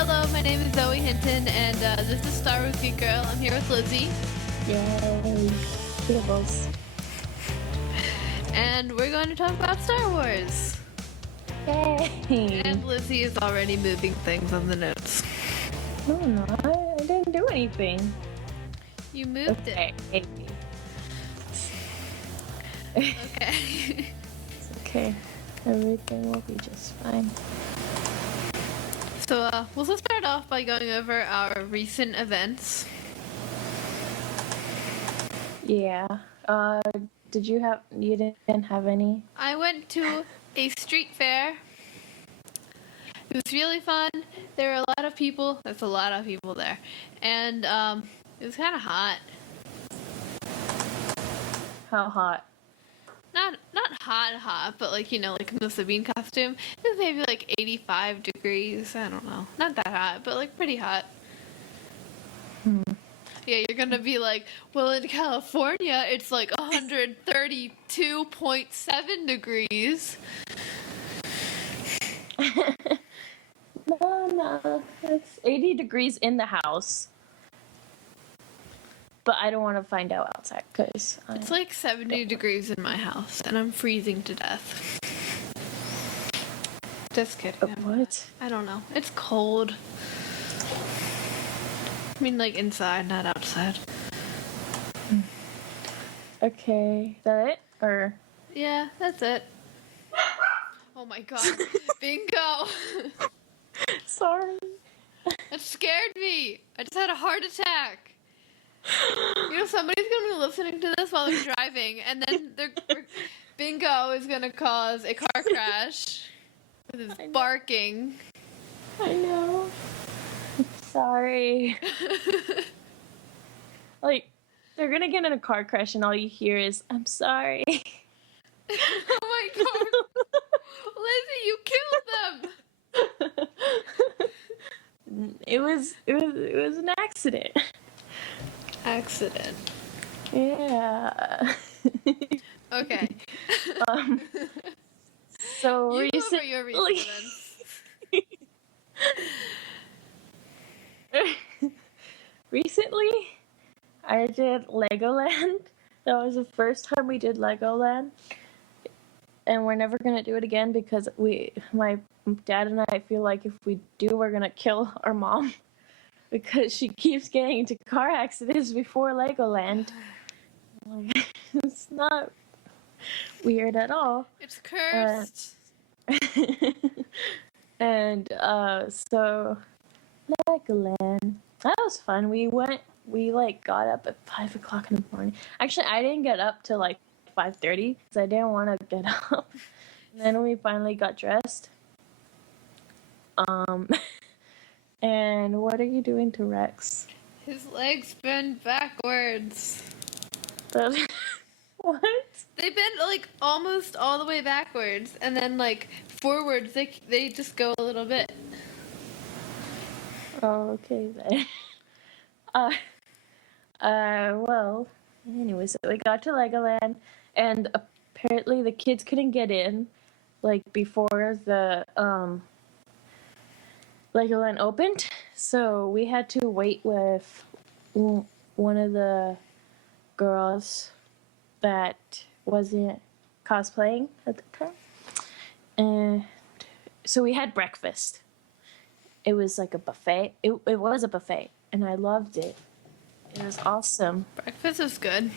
Hello, my name is Zoe Hinton, and this is Star Wars Geek Girl. I'm here with Lizzy. Yay. Beatles. And we're going to talk about Star Wars. Yay. And Lizzy is already moving things on the notes. No, I'm not. I didn't do anything. You moved Okay. it. Okay. It's okay. Everything will be just fine. So, we'll just start off by going over our recent events. Yeah. You didn't have any? I went to a street fair. It was really fun. There were a lot of people. There's a lot of people there. And, it was kind of hot. How hot? Not hot, but like, you know, like in the Sabine costume, it was maybe like 85 degrees. I don't know. Not that hot, but like pretty hot. Yeah, you're gonna be like, well, in California, it's like 132.7 degrees. No. It's 80 degrees in the house. But I don't want to find out outside because It's like 70 degrees in my house, and I'm freezing to death. Just kidding. What? I don't know. It's cold. I mean, like inside, not outside. Okay. Is that it? Or Yeah, that's it. Oh my god. Bingo! sorry. That scared me. I just had a heart attack. You know, somebody's gonna be listening to this while they're driving, and then Bingo is gonna cause a car crash with his barking. I know. Sorry. Like, they're gonna get in a car crash and all you hear is, I'm sorry. Oh my god. Lizzy, you killed them! It was an accident. Accident. Yeah. Okay. So You go over recently, your recent recently, I did Legoland. That was the first time we did Legoland, and we're never gonna do it again because my dad and I feel like if we do, we're gonna kill our mom because she keeps getting into car accidents before Legoland. Like, it's not weird at all. It's cursed. And so Legoland. That was fun. We got up at 5 o'clock in the morning. Actually, I didn't get up till like 5:30 because I didn't want to get up. And then we finally got dressed. And what are you doing to Rex? His legs bend backwards. What? They bend like almost all the way backwards, and then like forwards. They just go a little bit. Oh, okay then. Well, anyways, so we got to Legoland, and apparently the kids couldn't get in, like, before the, Legoland opened, so we had to wait with one of the girls that wasn't cosplaying at the time, and so we had breakfast. It was like a buffet. It was a buffet, and I loved it. It was awesome. Breakfast is good.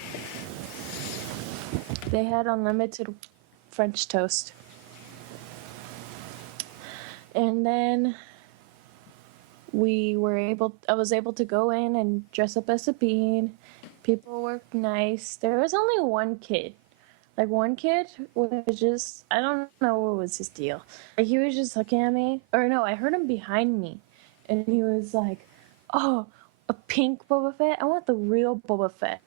They had unlimited French toast. And then I was able to go in and dress up as Sabine. People were nice. There was only one kid. Like, one kid was just, I don't know what was his deal. Like, he was just looking at me. Or no, I heard him behind me. And he was like, oh, a pink Boba Fett? I want the real Boba Fett.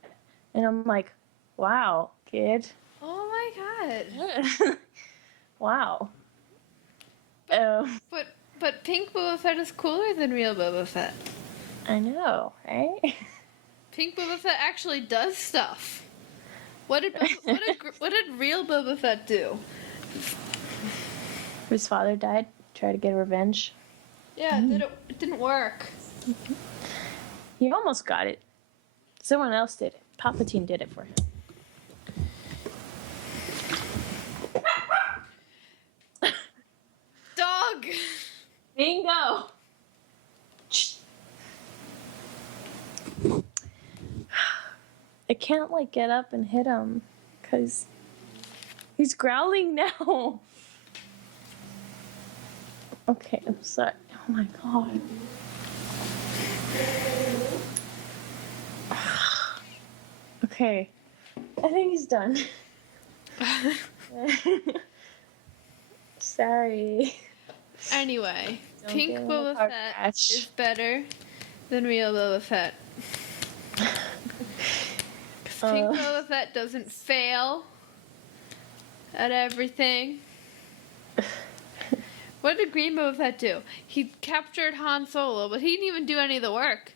And I'm like, wow, kid. Oh my god. Wow. But pink Boba Fett is cooler than real Boba Fett. I know, right? Pink Boba Fett actually does stuff. What did real Boba Fett do? His father died. Try to get revenge. Yeah, it didn't work. He almost got it. Someone else did it. Palpatine did it for him. Dog! Bingo! I can't, like, get up and hit him because he's growling now. Okay, I'm sorry. Oh my god. Okay, I think he's done. Sorry. Anyway, Don't Pink get in a Boba car Fett crash. is better than real Boba Fett. Pink Boba Fett doesn't fail at everything. What did Green Boba Fett do? He captured Han Solo, but he didn't even do any of the work.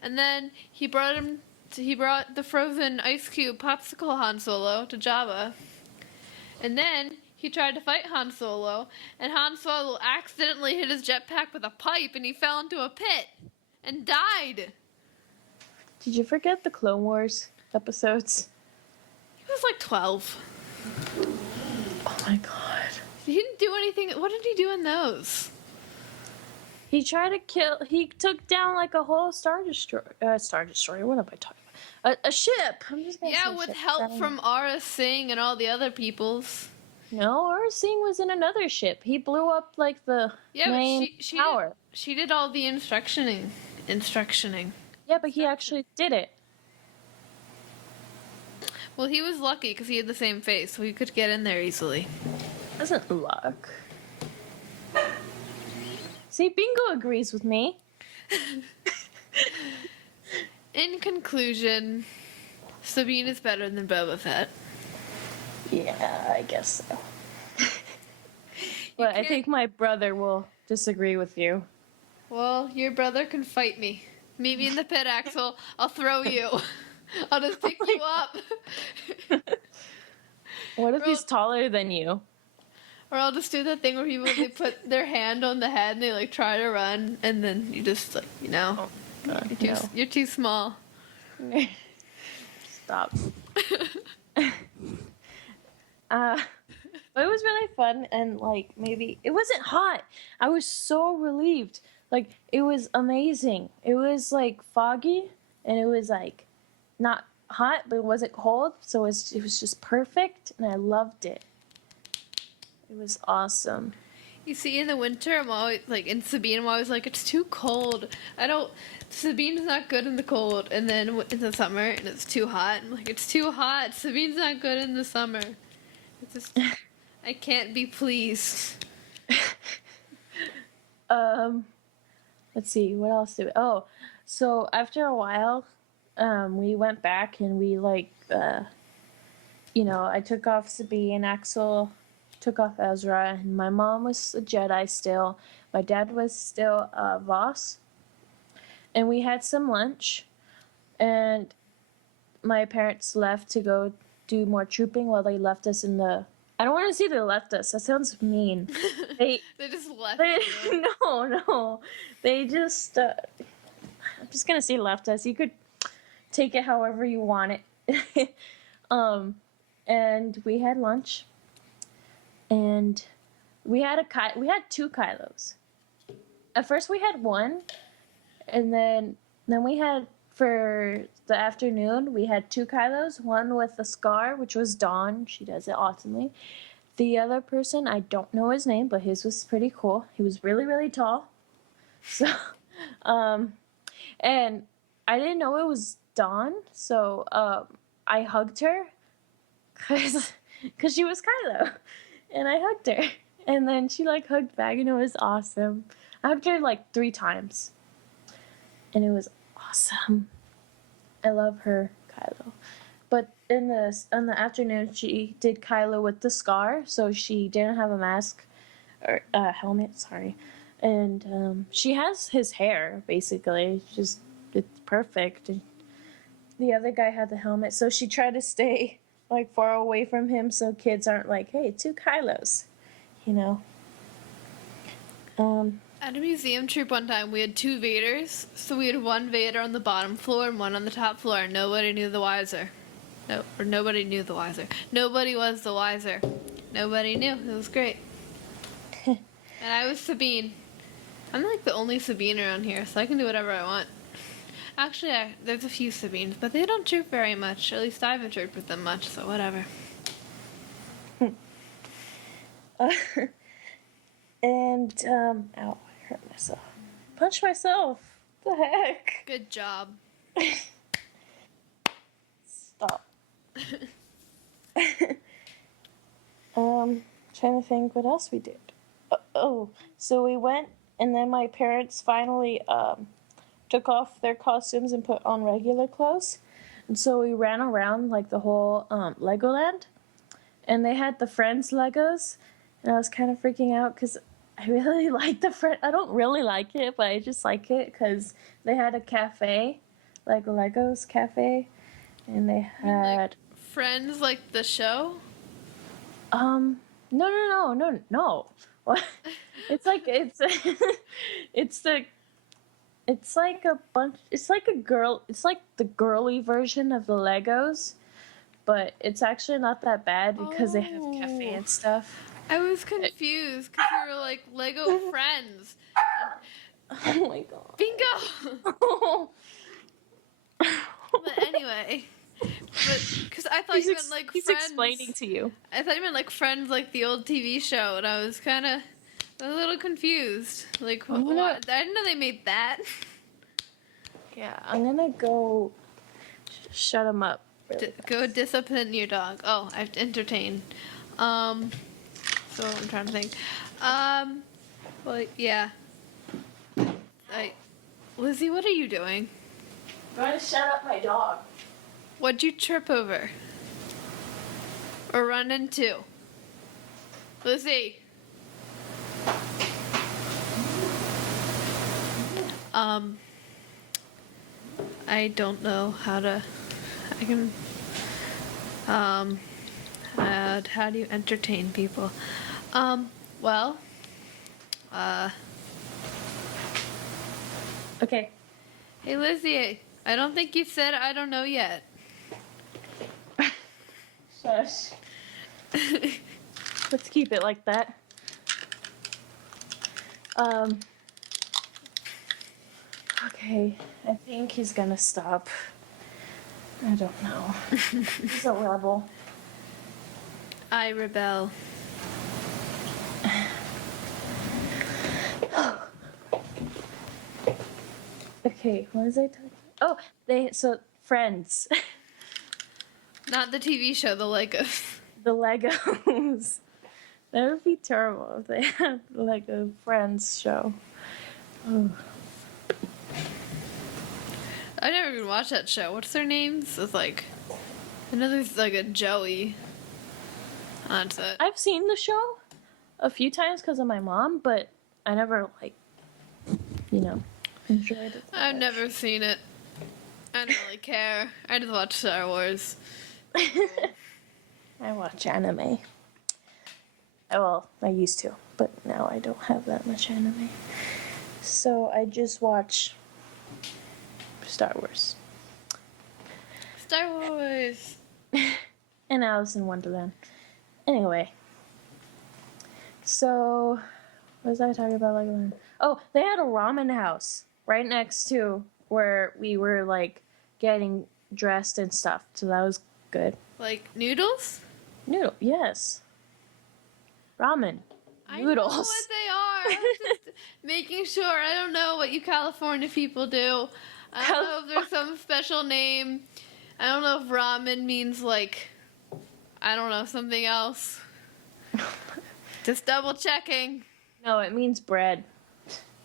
And then he brought the frozen ice cube popsicle Han Solo to Jabba. And then he tried to fight Han Solo, and Han Solo accidentally hit his jetpack with a pipe, and he fell into a pit and died. Did you forget the Clone Wars episodes? He was like 12. Oh my god. He didn't do anything. What did he do in those? He took down like a whole Star Destroyer. What am I talking about? A ship. I'm just gonna say Yeah, with ship. help from Aura Singh and all the other peoples. No, Aura Singh was in another ship. He blew up like the main tower. She did all the instructioning. Yeah, but he actually did it. Well, he was lucky because he had the same face, so he could get in there easily. Isn't luck. See, Bingo agrees with me. In conclusion, Sabine is better than Boba Fett. Yeah, I guess so. But I think my brother will disagree with you. Well, your brother can fight me. Meet me in the pit, Axel. I'll throw you. I'll just pick you up. What if he's taller than you? Or I'll just do that thing where people, they put their hand on the head and they like try to run, and then you just like, God, you're too small. Stop. But it was really fun, and like maybe it wasn't hot. I was so relieved. Like it was amazing. It was like foggy, and it was like not hot, but it wasn't cold, so it was just perfect, and I loved it. It was awesome. You see, in the winter, I'm always like in Sabine. I'm always like, it's too cold. Sabine's not good in the cold, and then in the summer, and it's too hot. I'm like, it's too hot. Sabine's not good in the summer. It's just, I can't be pleased. Let's see, what else did we... Oh, so after a while, we went back and we I took off Sabine, Axel took off Ezra, and my mom was a Jedi still. My dad was still Voss. And we had some lunch, and my parents left to go do more trooping while they left us in the... I don't want to say they left us. That sounds mean. They just left you. No. They just... I'm just going to say left us. You could take it however you want it. And we had lunch. And we had two Kylos. At first we had one, and then we had, for the afternoon, we had two Kylos, one with a scar, which was Dawn. She does it awesomely. The other person, I don't know his name, but his was pretty cool. He was really, really tall. So, and I didn't know it was Dawn, so I hugged her because she was Kylo. And I hugged her. And then she hugged back, and it was awesome. I hugged her 3 times. And it was awesome. I love her, Kylo. But in the afternoon, she did Kylo with the scar, so she didn't have a mask or helmet. Sorry, and she has his hair basically. It's perfect. And the other guy had the helmet, so she tried to stay far away from him, so kids aren't like, "Hey, 2 Kylos," At a museum trip one time, we had two Vaders. So we had one Vader on the bottom floor and one on the top floor, and nobody knew the wiser. No, or nobody knew the wiser. Nobody was the wiser. Nobody knew. It was great. And I was Sabine. I'm like the only Sabine around here, so I can do whatever I want. Actually, there's a few Sabines, but they don't chirp very much. At least I haven't chirped with them much, so whatever. And, ow, I hurt myself. Punch myself. What the heck? Good job. Stop. Trying to think what else we did. So we went, and then my parents finally, took off their costumes and put on regular clothes. And so we ran around, like, the whole, Legoland. And they had the Friends Legos. And I was kind of freaking out because I really like the Friends. I don't really like it, but I just like it because they had a cafe, like a Legos cafe. And they had... Like Friends, like the show? No. What? It's like, it's like a bunch, it's like the girly version of the Legos, but it's actually not that bad because they have cafe and stuff. I was confused because we were like Lego Friends. Oh my god. Bingo! But anyway, because I thought you meant like he's Friends. explaining to you. I thought you meant like Friends, like the old TV show, and I was kind of a little confused. Like, what? I didn't know they made that. Yeah, I'm gonna go shut him up. Really Go discipline your dog. Oh, I have to entertain. So I'm trying to think. Well, yeah. Lizzie, what are you doing? I'm trying to shut up my dog. What'd you trip over? Or run into? Lizzie! I don't know how to... how do you entertain people? Okay. Hey, Lizzie, I don't think you said I don't know yet. Shush. Let's keep it like that. Okay, I think he's gonna stop. I don't know. He's a rebel. I rebel. Okay, what was I talking? Oh, Friends. Not the TV show, the Legos. The Legos. That would be terrible if they had like a Friends show. Oh. I never even watched that show. What's their names? It's like, I know there's like a Joey. That's it. I've seen the show a few times because of my mom, but I never enjoyed it. I've never seen it. I don't really care. I just watch Star Wars. I watch anime. Well, I used to, but now I don't have that much anime. So I just watch Star Wars. Star Wars! And Alice in Wonderland. Anyway. So, what was I talking about? Oh, they had a ramen house right next to where we were, like, getting dressed and stuff. So that was good. Like noodles? Noodle, yes. Ramen. Noodles. I know what they are. I'm just making sure. I don't know what you California people do. I don't know if there's some special name. I don't know if ramen means like, I don't know, something else. Just double checking. No, it means bread.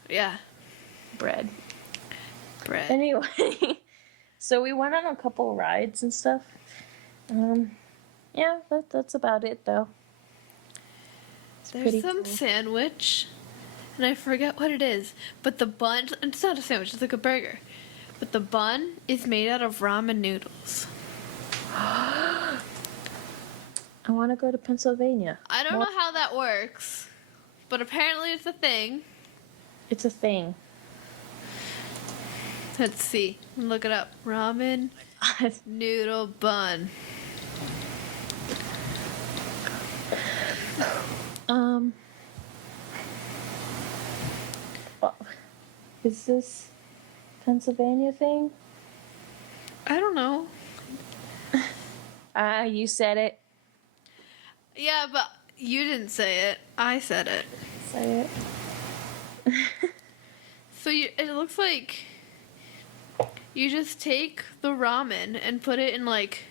Yeah. Bread. Bread. Anyway, so we went on a couple rides and stuff. Yeah, that's about it though. There's some sandwich, and I forget what it is, but the bun, it's not a sandwich, it's like a burger. But the bun is made out of ramen noodles. I want to go to Pennsylvania. I don't know how that works, but apparently it's a thing. It's a thing. Let's see. Look it up. Ramen noodle bun. Is this Pennsylvania thing? I don't know. You said it. Yeah, but you didn't say it. I said it. Say it. So it looks like you just take the ramen and put it in like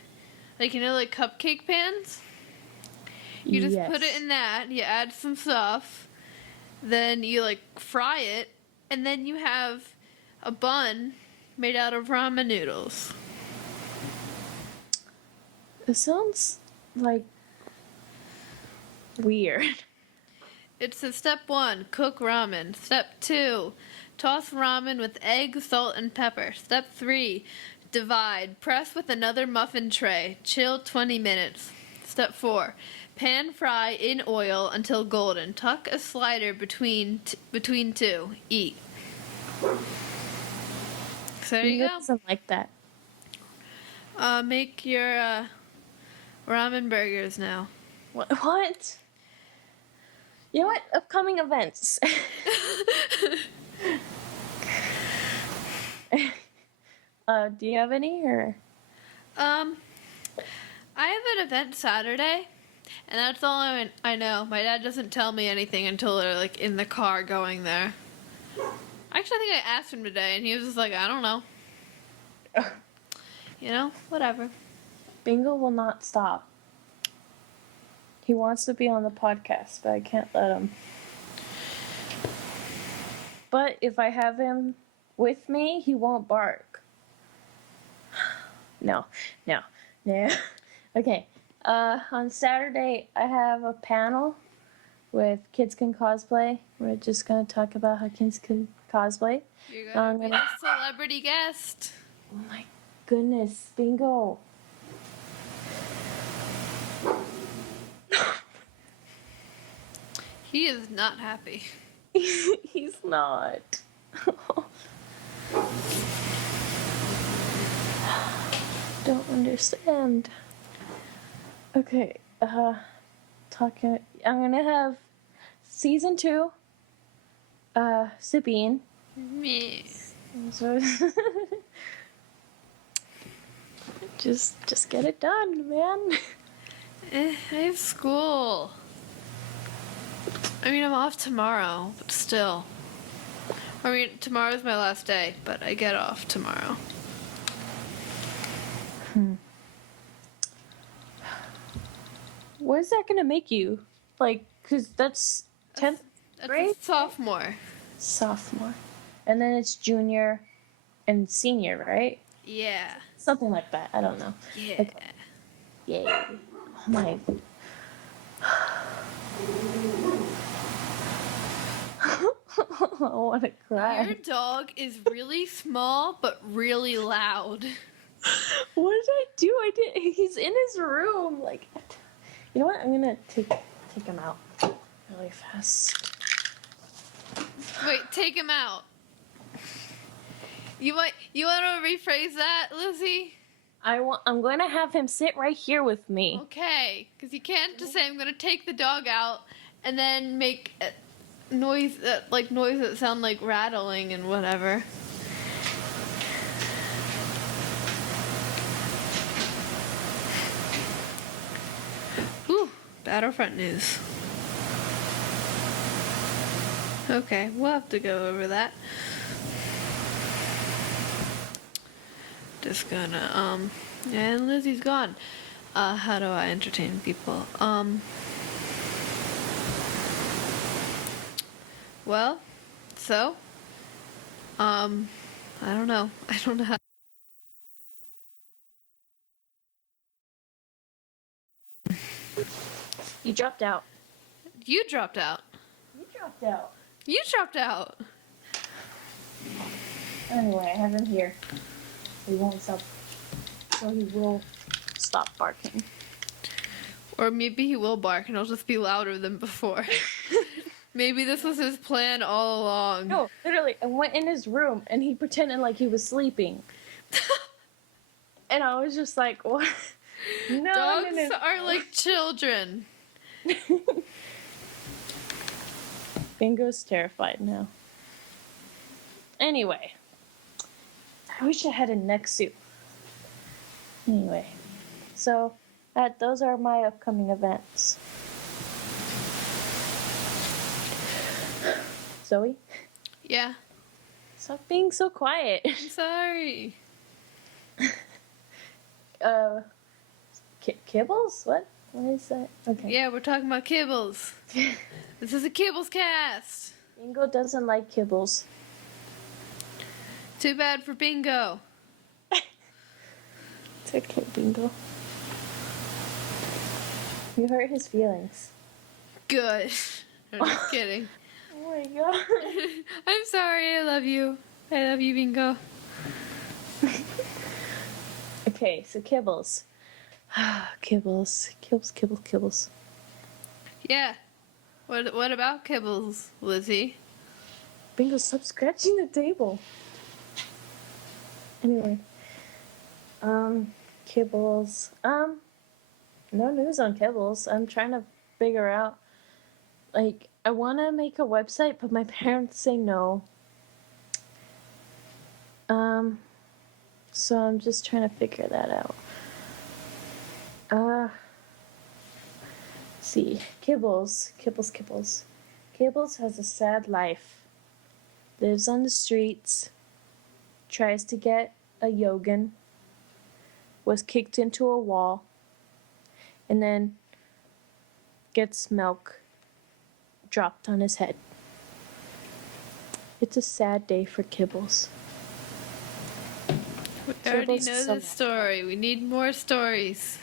cupcake pans. You just put it in that. You add some stuff. Then you fry it, and then you have a bun made out of ramen noodles. It sounds like weird. It says step 1, cook ramen. Step 2, toss ramen with egg, salt, and pepper. Step 3, divide. Press with another muffin tray. Chill 20 minutes. Step 4, pan fry in oil until golden. Tuck a slider between two. Eat. So there you go. Doesn't like that. Make your ramen burgers now. What? You know what? Upcoming events. Do you have any or? I have an event Saturday, and that's all I know. My dad doesn't tell me anything until they're in the car going there. Actually, I think I asked him today, and he was just like, I don't know. Whatever. Bingo will not stop. He wants to be on the podcast, but I can't let him. But if I have him with me, he won't bark. No. Okay. On Saturday, I have a panel with Kids Can Cosplay. We're just going to talk about how kids can cosplay. You're going to be a celebrity guest. Oh my goodness, Bingo. He is not happy. He's not. Don't understand. Okay, I'm gonna have season 2, Sabine. Me. So just get it done, man. I have school. I mean, I'm off tomorrow, but still. I mean, tomorrow's my last day, but I get off tomorrow. What is that gonna make you? Cause that's 10th grade? That's sophomore. Sophomore. And then it's junior and senior, right? Yeah. Something like that. I don't know. Yeah. Okay. Yay. Oh my. I want to cry. Your dog is really small, but really loud. What did I do? He's in his room. You know what? I'm gonna take him out really fast. Wait, take him out. You want to rephrase that, Lizzy? I'm going to have him sit right here with me. Okay, because you can't just say I'm going to take the dog out and then make noise that sound like rattling and whatever. Whew, Battlefront news. Okay, we'll have to go over that. Just gonna, and Lizzie's gone. How do I entertain people? Well, so, I don't know. I don't know how. You dropped out. You dropped out. You dropped out. You dropped out. Anyway, I have him here. He won't stop. So he will stop barking. Or maybe he will bark and it'll just be louder than before. Maybe this was his plan all along. No, literally, I went in his room and he pretended like he was sleeping. And I was just like, what? No, Dogs no, no. are like children. Bingo's terrified now. Anyway, I wish I had a neck suit. Anyway, so those are my upcoming events. Zoe, Yeah. stop being so quiet. I'm sorry. Kibbles? What? What is that? Okay. Yeah, we're talking about kibbles. This is a kibbles cast. Bingo doesn't like kibbles. Too bad for Bingo. It's okay, Bingo. You hurt his feelings. Good. I'm just kidding. Oh my god. I'm sorry. I love you. I love you, Bingo. Okay, so kibbles. Kibbles. Yeah. What about kibbles, Lizzie? Bingo, stop scratching the table. Anyway. Kibbles. No news on kibbles. I'm trying to figure out, like, I want to make a website, but my parents say no. So I'm just trying to figure that out. See, Kibbles. Kibbles has a sad life. Lives on the streets. Tries to get a Yogan. Was kicked into a wall. And then gets milk dropped on his head. It's a sad day for Kibbles. We already Kibbles know is this a- story. We need more stories.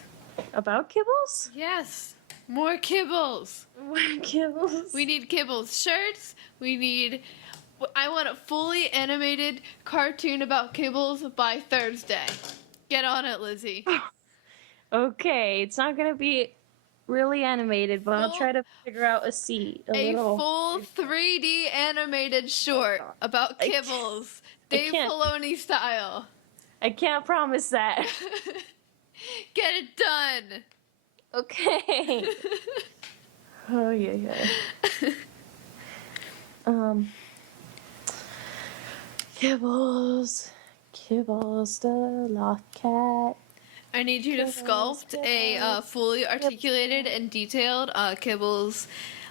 About Kibbles? Yes. More kibbles. Kibbles. We need kibbles shirts. I want a fully animated cartoon about kibbles by Thursday. Get on it, Lizzie. Okay, it's not gonna be really animated, but I'll Full- try to figure out a Full 3D animated short about I kibbles. I Dave can't. Filoni style. I can't promise that. Get it done. Okay. Oh yeah. Kibbles, the lost cat. I need you to Kibbles, sculpt a kibbles, fully articulated and detailed Kibbles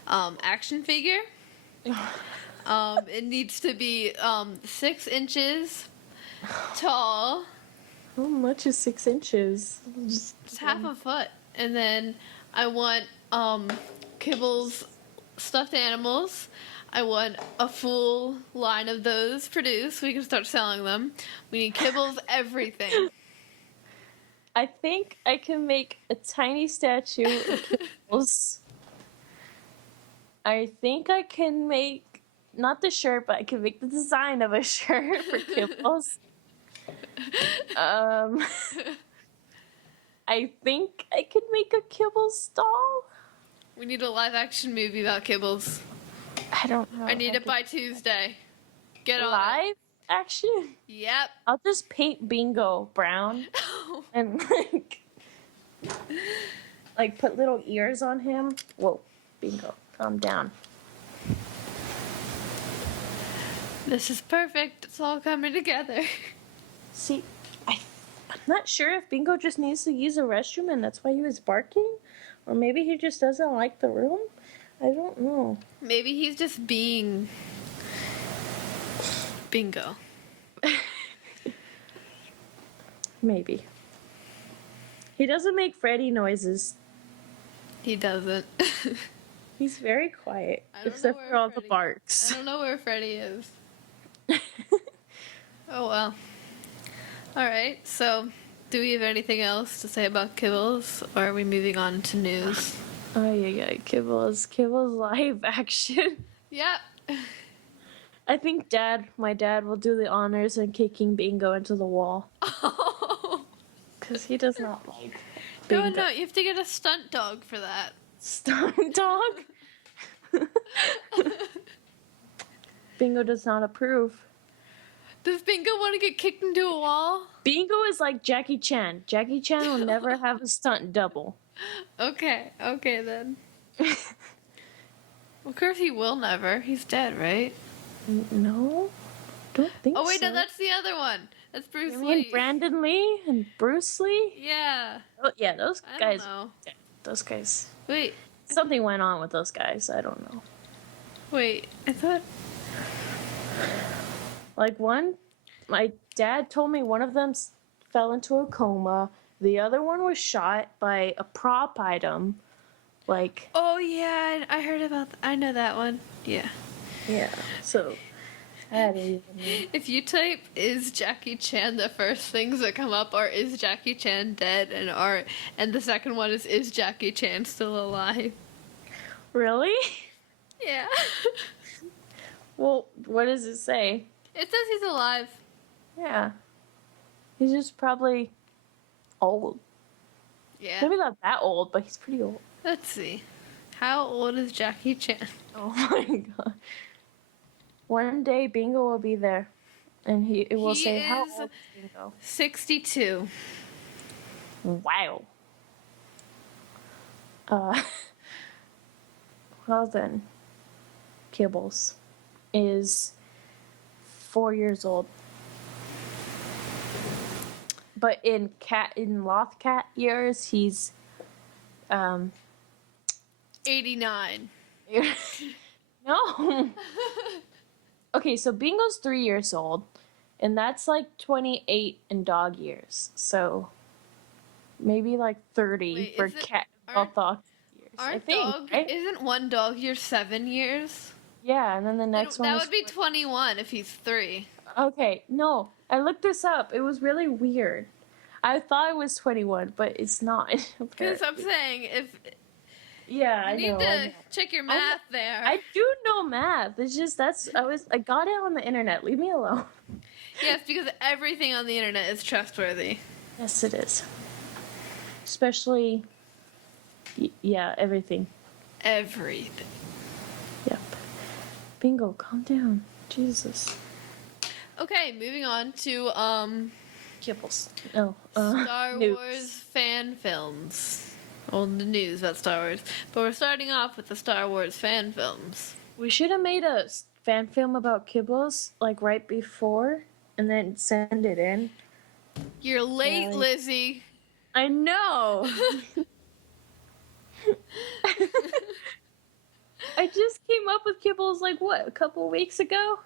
action figure. It needs to be 6 inches tall. How much is 6 inches? It's half a foot. And then I want Kibbles stuffed animals. I want a full line of those produced so we can start selling them. We need Kibbles everything. I think I can make a tiny statue of Kibbles. I think I can make, not the shirt, but I can make the design of a shirt for Kibbles. I think I could make a Kibbles doll. We need a live action movie about Kibbles. I don't know. I need it by Tuesday. Get on it. Live action? Yep. I'll just paint Bingo brown and like put little ears on him. Whoa, Bingo, calm down. This is perfect. It's all coming together. See, I'm not sure if Bingo just needs to use a restroom and that's why he was barking, or maybe he just doesn't like the room. I don't know. Maybe he's just being Bingo. Maybe. He doesn't make Freddy noises. He doesn't. He's very quiet, I don't know except where for all the Freddy- barks. I don't know where Freddy is. Oh well. Alright, so do we have anything else to say about Kibbles, or are we moving on to news? Oh yeah, Kibbles live action. Yep. I think my dad will do the honors in kicking Bingo into the wall. Oh. Because he does not like No, Bingo. you have to get a stunt dog for that. Stunt dog? Bingo does not approve. Does Bingo want to get kicked into a wall? Bingo is like Jackie Chan. Jackie Chan will never have a stunt double. Okay then. Of course he will never. He's dead, right? No, don't think so. Oh wait, no, that's the other one. That's Bruce You Lee. mean Brandon Lee and Bruce Lee? Yeah. Oh, yeah, those I guys. don't know. Those guys. Wait, Something went on with those guys. I don't know. I thought. Like my dad told me one of them fell into a coma. The other one was shot by a prop item. Like. Oh yeah, I heard about. I know that one. Yeah. Yeah. So. I don't even know. If you type "is Jackie Chan," the first things that come up are "is Jackie Chan dead?" and the second one is Jackie Chan still alive? Really? Yeah. Well, what does it say? It says he's alive. Yeah. He's just probably old. Yeah. Maybe not that old, but he's pretty old. Let's see. How old is Jackie Chan? Oh my god. One day Bingo will be there. And it will say, how is old is Bingo? 62. Wow. Well then, Kibbles is 4 years old. But in Lothcat years, he's 89. No. Okay, so Bingo's 3 years old, and that's like 28 in dog years. So maybe like 30 Wait, for isn't- cat aren't- dog years. I think, right? Isn't one dog year 7 years? Yeah, and then the next one That is would be 21 if he's 3. Okay, no. I looked this up. It was really weird. I thought it was 21, but it's not. Because I'm saying, if Yeah, I you know. need I to know. check your math there. I do know math. It's just I got it on the internet. Leave me alone. Yes, because everything on the internet is trustworthy. Yes, it is. Especially, yeah, everything. Everything. Yep. Bingo, calm down. Jesus. Okay, moving on to Kibbles. Oh. Star news. Wars fan films. Well, the news about Star Wars. But we're starting off with the Star Wars fan films. We should have made a fan film about Kibbles, like, right before, and then send it in. You're late, Yeah. Lizzy. I know! I just came up with Kibbles, like, what, a couple weeks ago?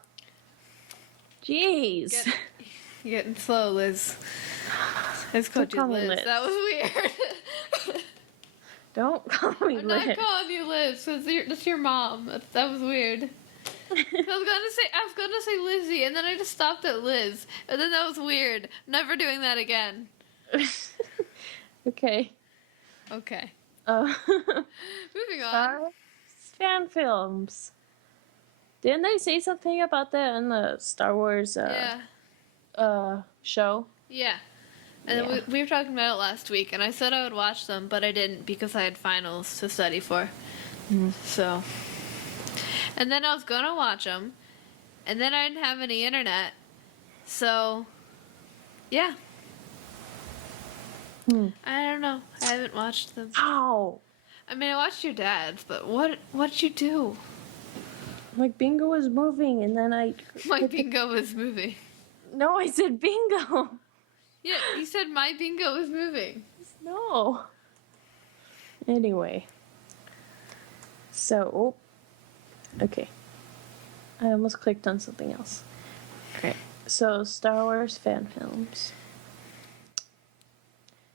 Jeez. You're getting slow, Liz. I just called you call me Liz. Liz. That was weird. Don't call me I'm Liz. not calling you Liz, because that's your mom. That was weird. I was gonna say Lizzie, and then I just stopped at Liz, and then that was weird. Never doing that again. Okay. Okay. Moving on. Fan films. Didn't they say something about that in the Star Wars show? Yeah. And then we were talking about it last week, and I said I would watch them, but I didn't because I had finals to study for. So. And then I was gonna watch them, and then I didn't have any internet. So, yeah. I don't know. I haven't watched them. Ow! I mean, I watched your dad's, but what'd you do? Like, Bingo was moving, and then My bingo was moving. No, I said Bingo! Yeah, you said my bingo was moving. No. Anyway. So, okay. I almost clicked on something else. Okay. So, Star Wars fan films.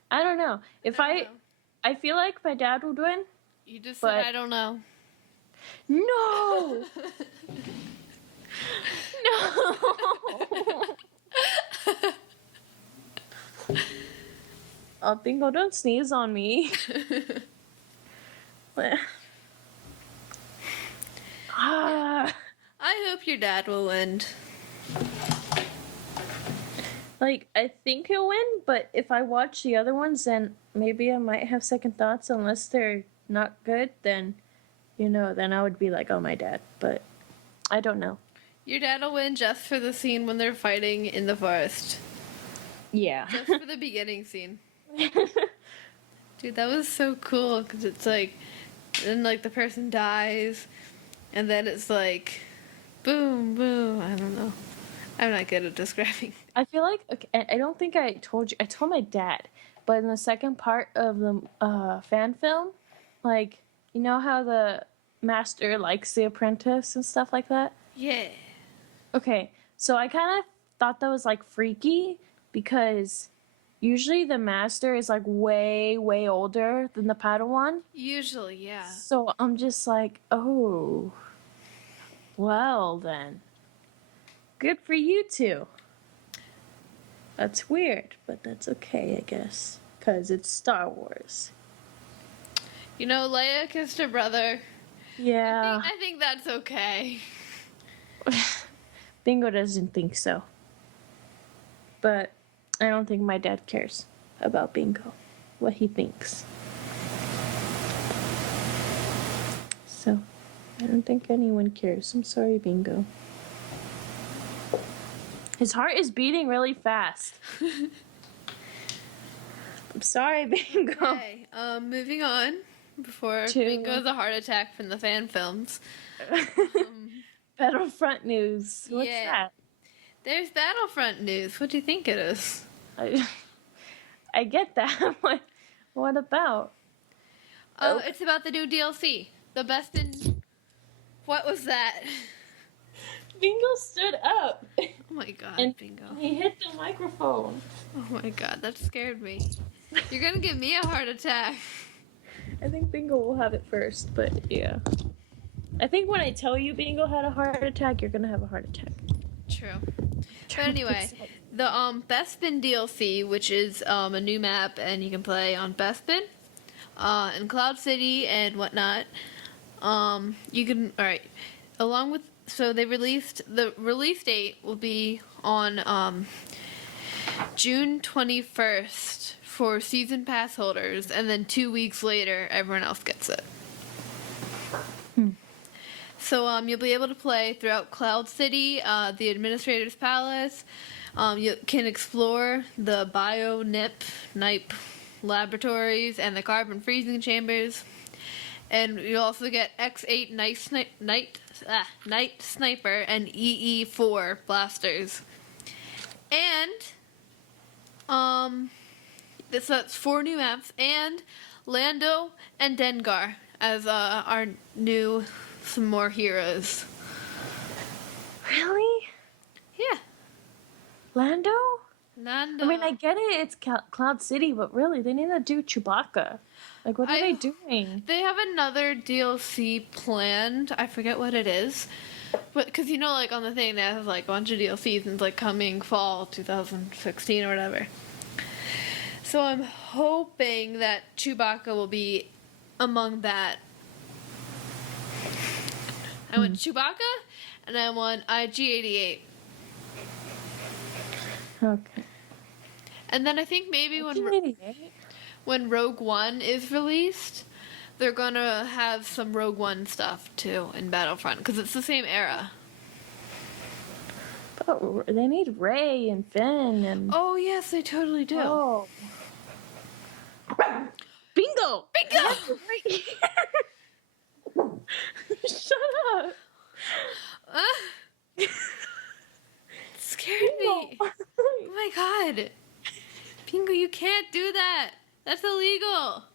I don't know. I feel like my dad would win. You just said I don't know. No! No! Oh, Bingo, don't sneeze on me. I hope your dad will win. Like, I think he'll win, but if I watch the other ones, then maybe I might have second thoughts. Unless they're not good, then then I would be like, oh, my dad. But I don't know. Your dad will win just for the scene when they're fighting in the forest. Yeah. Just for the beginning scene. Dude, that was so cool, because it's like, then like the person dies, and then it's like, boom, boom, I don't know. I'm not good at describing. I feel like, okay, I don't think I told you, I told my dad, but in the second part of the fan film, like, you know how the master likes the apprentice and stuff like that? Yeah. Okay, so I kind of thought that was like freaky because usually the master is like way, way older than the Padawan. Usually, yeah. So I'm just like, oh, well then. Good for you two. That's weird, but that's okay, I guess. Because it's Star Wars. You know, Leia kissed her brother. Yeah. I think that's okay. Bingo doesn't think so. But I don't think my dad cares about Bingo, what he thinks. So, I don't think anyone cares. I'm sorry, Bingo. His heart is beating really fast. I'm sorry, Bingo. Okay, moving on before Bingo has a heart attack from the fan films. Battlefront news. What's that? There's Battlefront news. What do you think it is? I get that. What about? It's about the new DLC. The best in... What was that? Bingo stood up. Oh my god, and Bingo. He hit the microphone. Oh my god, that scared me. You're gonna give me a heart attack. I think Bingo will have it first, but yeah. I think when I tell you Bingo had a heart attack, you're gonna have a heart attack. True. But anyway, the Bespin DLC, which is a new map, and you can play on Bespin, and Cloud City and whatnot. You can along with they released the release date will be on June 21st for season pass holders, and then 2 weeks later everyone else gets it. So you'll be able to play throughout Cloud City, the Administrator's Palace. You can explore the NIP laboratories and the carbon freezing chambers. And you'll also get X8 Night Sniper and EE4 blasters. And that's 4 new maps, and Lando and Dengar as our new some more heroes. Really? Yeah. Lando? Lando. I mean, I get it, it's Cloud City, but really, they need to do Chewbacca. Like, what are they doing? They have another DLC planned. I forget what it is. But, because, like, on the thing, they have, like, a bunch of DLCs, and it's, like, coming fall 2016 or whatever. So I'm hoping that Chewbacca will be among that. I want Chewbacca, and I want IG-88. Okay. And then I think maybe IG-88? when Rogue One is released, they're gonna have some Rogue One stuff too in Battlefront, because it's the same era. But they need Rey and Finn and... Oh yes, they totally do. Oh. Bingo! Bingo! Shut up! It scared me. Oh my god. Bingo, you can't do that. That's illegal.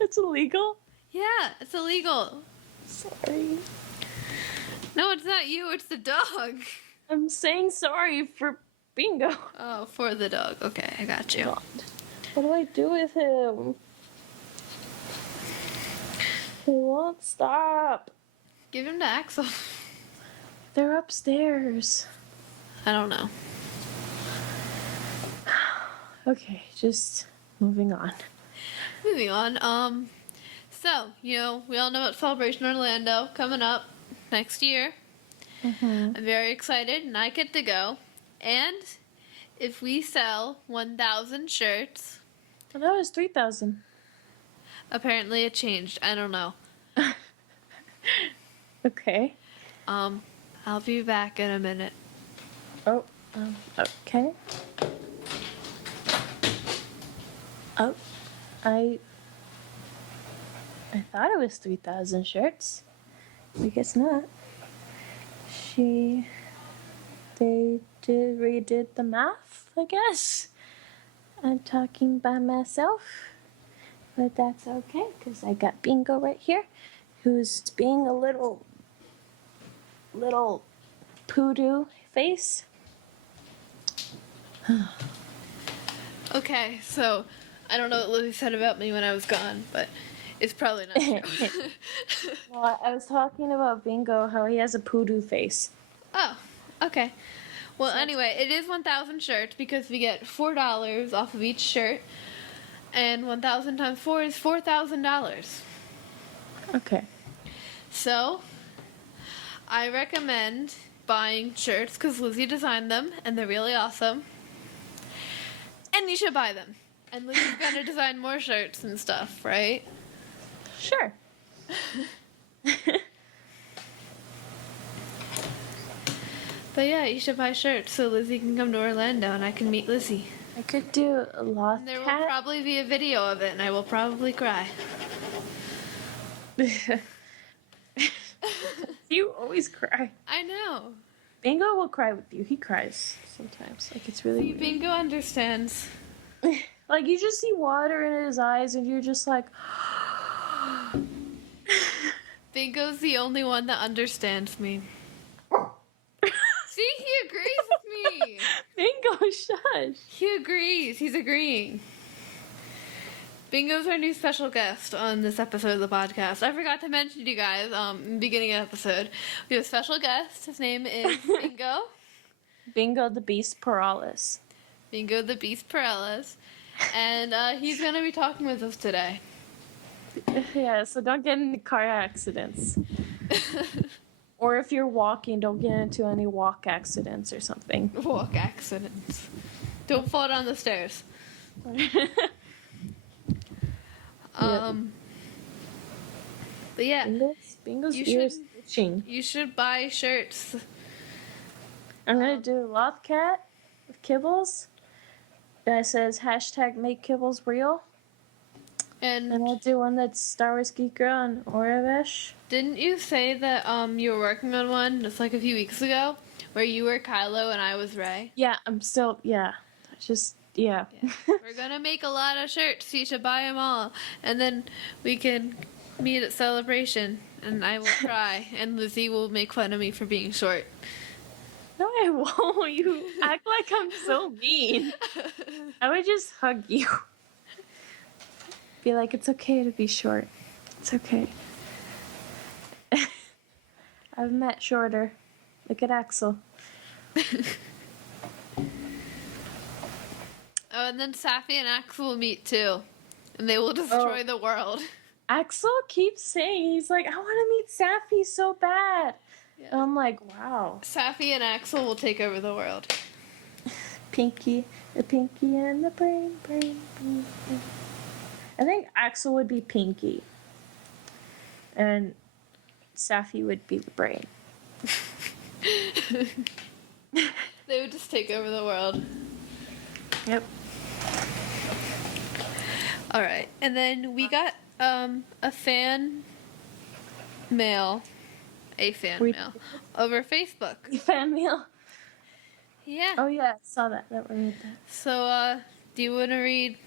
It's illegal? Yeah, it's illegal. Sorry. No, it's not you, it's the dog. I'm saying sorry for Bingo. Oh, for the dog. Okay, I got you. God. What do I do with him? He won't stop. Give him to Axel. They're upstairs. I don't know. Okay, just moving on. Moving on. So, we all know about Celebration Orlando coming up next year. Mm-hmm. I'm very excited, and I get to go. And if we sell 1,000 shirts... Well, that was 3,000. Apparently it changed. I don't know. Okay. I'll be back in a minute. Oh, okay. Oh, I thought it was 3,000 shirts. I guess not. They redid the math, I guess. I'm talking by myself, but that's okay, because I got Bingo right here, who's being a little poodoo face. Okay, so I don't know what Lizzie said about me when I was gone, but it's probably not true. Well, I was talking about Bingo, how he has a poodoo face. Oh, okay. Well, So- anyway, it is 1,000 shirts because we get $4 off of each shirt, and 1,000 times 4 is $4,000. Okay. So, I recommend buying shirts because Lizzie designed them, and they're really awesome. And you should buy them. And Lizzie's gonna design more shirts and stuff, right? Sure. But yeah, you should buy shirts so Lizzie can come to Orlando and I can meet Lizzie. I could do a loth And there will cat. probably be a video of it, and I will probably cry. You always cry. I know. Bingo will cry with you. He cries sometimes. Like, it's really See, weird. Bingo understands. Like, you just see water in his eyes and you're just like... Bingo's the only one that understands me. See, he agrees with me. Bingo, shush. He agrees. He's agreeing. Bingo's our new special guest on this episode of the podcast. I forgot to mention to you guys in the beginning of the episode. We have a special guest. His name is Bingo. Bingo the Beast Perales. Bingo the Beast Perales. And he's going to be talking with us today. Yeah, so don't get into car accidents. Or if you're walking, don't get into any walk accidents or something. Walk accidents. Don't fall down the stairs. But yeah, Bingo's You ears should- itching. you should buy shirts. I'm gonna do Loth Cat with Kibbles. That says hashtag make Kibbles real. And And I'll do one that's Star Wars Geek Girl and Oravesh. didn't you say that you were working on one just like a few weeks ago where you were Kylo and I was Rey? Yeah, I'm still, yeah. Just, yeah. We're gonna make a lot of shirts, so you should buy them all. And then we can meet at Celebration, and I will cry, and Lizzie will make fun of me for being short. No, I won't. You act like I'm so mean. I would just hug you. Be like, it's okay to be short. It's okay. I've met shorter. Look at Axel. Oh, and then Safi and Axel will meet too, and they will destroy the world. Axel keeps saying, he's like, I want to meet Safi so bad. Yeah. And I'm like, wow. Safi and Axel will take over the world. Pinky, the pinky and the brain. I think Axel would be Pinky. And Safi would be the brain. They would just take over the world. Yep. All right, and then we got a fan mail over Facebook. Fan mail. Yeah. Oh yeah, I saw that. That read that. So, do you want to read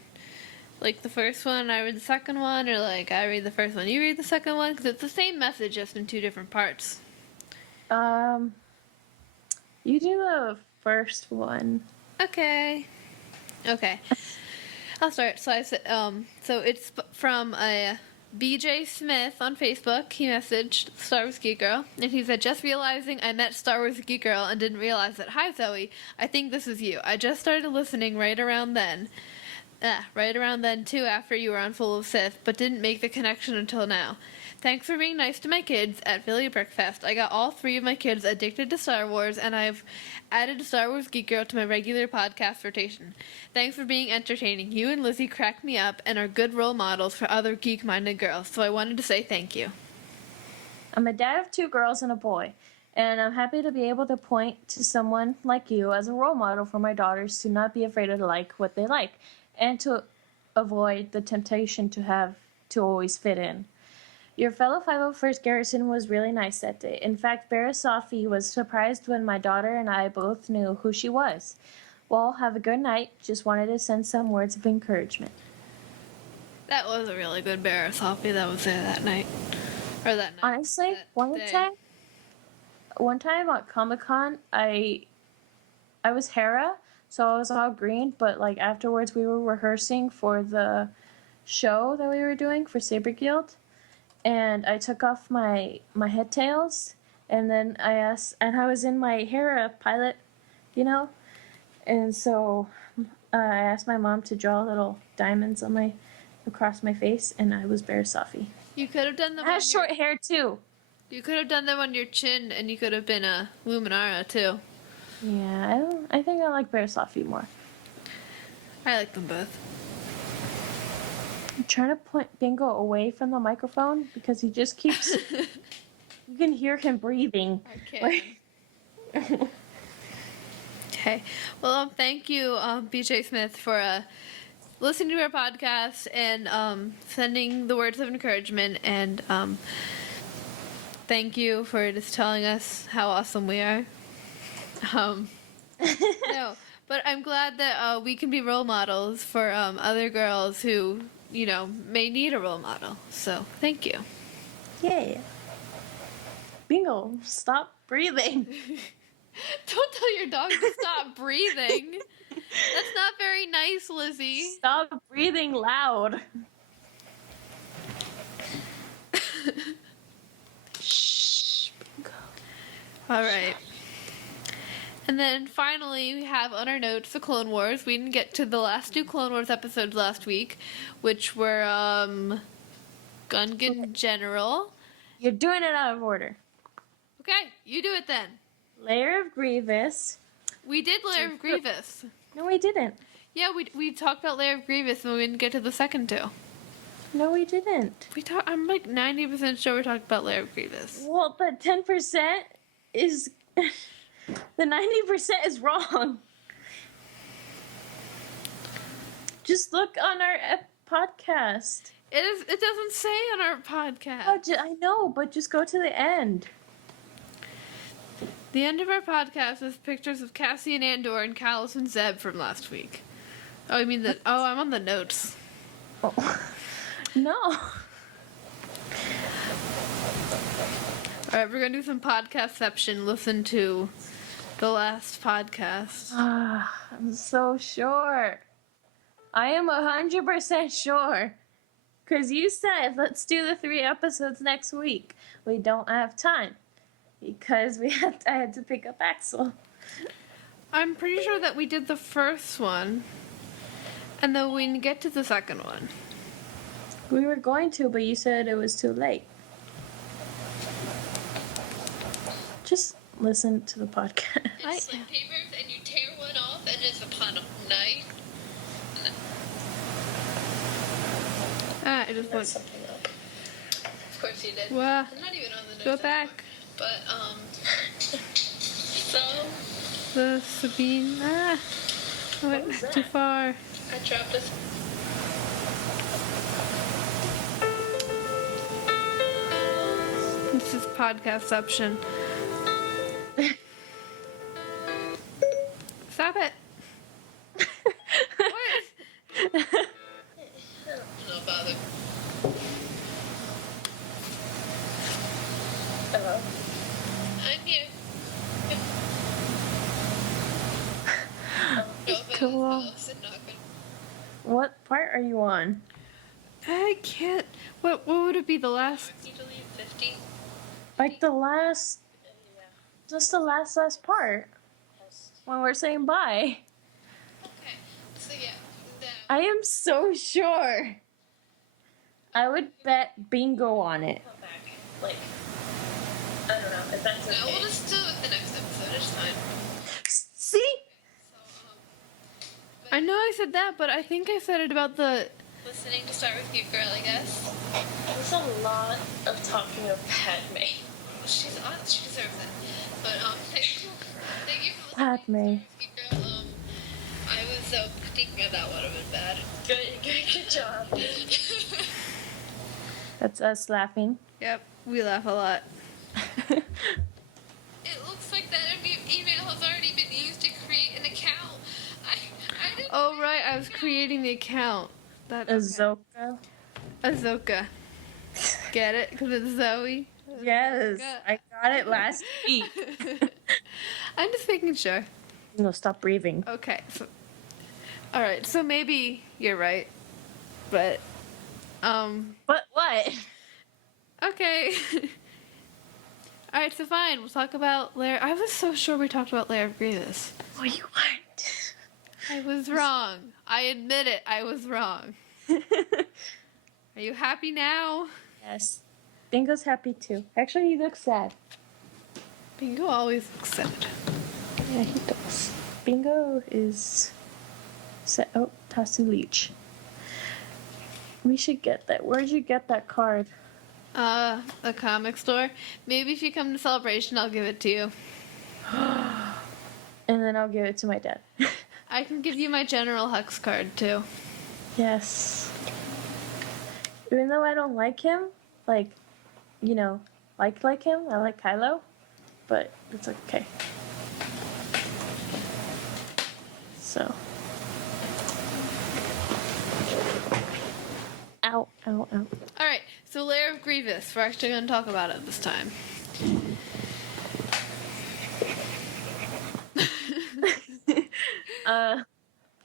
like the first one, I read the second one, or like I read the first one, you read the second one? Because it's the same message, just in two different parts. You do the first one. Okay. I'll start. So I said, so it's from a BJ Smith on Facebook. He messaged Star Wars Geek Girl, and he said, just realizing I met Star Wars Geek Girl and didn't realize it. Hi, Zoe. I think this is you. I just started listening right around then too, after you were on Full of Sith, but didn't make the connection until now. Thanks for being nice to my kids at Philly Brickfest. I got all three of my kids addicted to Star Wars, and I've added Star Wars Geek Girl to my regular podcast rotation. Thanks for being entertaining. You and Lizzie crack me up and are good role models for other geek-minded girls, so I wanted to say thank you. I'm a dad of 2 girls and a boy, and I'm happy to be able to point to someone like you as a role model for my daughters to not be afraid to like what they like, and to avoid the temptation to always fit in. Your fellow 501st Garrison was really nice that day. In fact, Barasafi was surprised when my daughter and I both knew who she was. Well, have a good night. Just wanted to send some words of encouragement. That was a really good Barasafi that was there that night. Or that night. Honestly, that one time at Comic-Con, I was Hera, so I was all green, but like afterwards we were rehearsing for the show that we were doing for Saber Guild, and I took off my head tails, and then I was in my Hera pilot, and so I asked my mom to draw little diamonds across my face, and I was Barasafi. You could have done them. I had short hair too. You could have done them on your chin, and you could have been a Luminara too. Yeah, I think I like Barasafi more. I like them both. I'm trying to point Bingo away from the microphone because he just keeps. You can hear him breathing. I can. Okay. Well, thank you, BJ Smith, for listening to our podcast and sending the words of encouragement. And thank you for just telling us how awesome we are. No, but I'm glad that we can be role models for other girls who, may need a role model. So, thank you. Yay. Bingo, stop breathing. Don't tell your dog to stop breathing. That's not very nice, Lizzy. Stop breathing loud. Shh, Bingo. All right. And then finally, we have on our notes the Clone Wars. We didn't get to the last 2 Clone Wars episodes last week, which were Gungan General. You're doing it out of order. Okay, you do it then. Lair of Grievous. We did Lair of Grievous. No, we didn't. Yeah, we talked about Lair of Grievous, and we didn't get to the second 2. No, we didn't. I'm like 90% sure we talked about Lair of Grievous. Well, the 10% is... The 90% is wrong. Just look on our podcast. It doesn't say on our podcast. Oh, I know, but just go to the end. The end of our podcast is pictures of Cassie and Andor and Callus and Zeb from last week. Oh, I mean I'm on the notes. Oh. No. Alright, we're gonna do some podcastception. Listen to the last podcast. I'm so sure. I am 100% sure. Because you said, let's do the 3 episodes next week. We don't have time. Because I had to pick up Axel. I'm pretty sure that we did the first one. And then we didn't get to the second one. We were going to, but you said it was too late. Just listen to the podcast. It's like papers and you tear one off and it's upon a knife. I just went. Something up. Of course you did. Wow. I'm not even on the notes. Go back. Anymore. But, so. The Sabine. I went too far. I dropped this. This is podcastception. Stop it. What? No bother. Hello. I'm here. Cool. What part are you on? I can't. What would it be? The last? 50? Like the last. Just the last part. When we're saying bye. Okay. So yeah. I am so sure. I would bet bingo on it. Like, I don't know if that's okay. No, we'll just do it the next episode. It's fine. See? I know I said that, but I think I said it about the listening to start with Cute Girl, I guess. There's a lot of talking of Padme. She deserves it. But thank you for listening Padme. to Start with Cute Girl. I was thinking that would have been bad. Good job. That's us laughing. Yep, we laugh a lot. It looks like that email has already been used to create an account. I didn't. Oh right, I was creating the account. That Ahsoka. Ahsoka. Get it? Because it's Zoe. Yes, Ahsoka. I got it last week. I'm just making sure. No, stop breathing. Okay. So, all right. So maybe you're right, but But what? okay. All right. So fine. We'll talk about Lair. I was so sure we talked about Lair of Grievous. Oh, you weren't. I was wrong. I admit it. I was wrong. Are you happy now? Yes. Bingo's happy too. Actually, he looks sad. Bingo always looks sad. Yeah, he does. Bingo is set. Oh, Tasu Leech. We should get that. Where'd you get that card? A comic store. Maybe if you come to Celebration, I'll give it to you. And then I'll give it to my dad. I can give you my General Hux card too. Yes. Even though I don't like him, like him, I like Kylo, but it's okay. So. Ow, ow, ow. Alright, so Lair of Grievous. We're actually going to talk about it this time.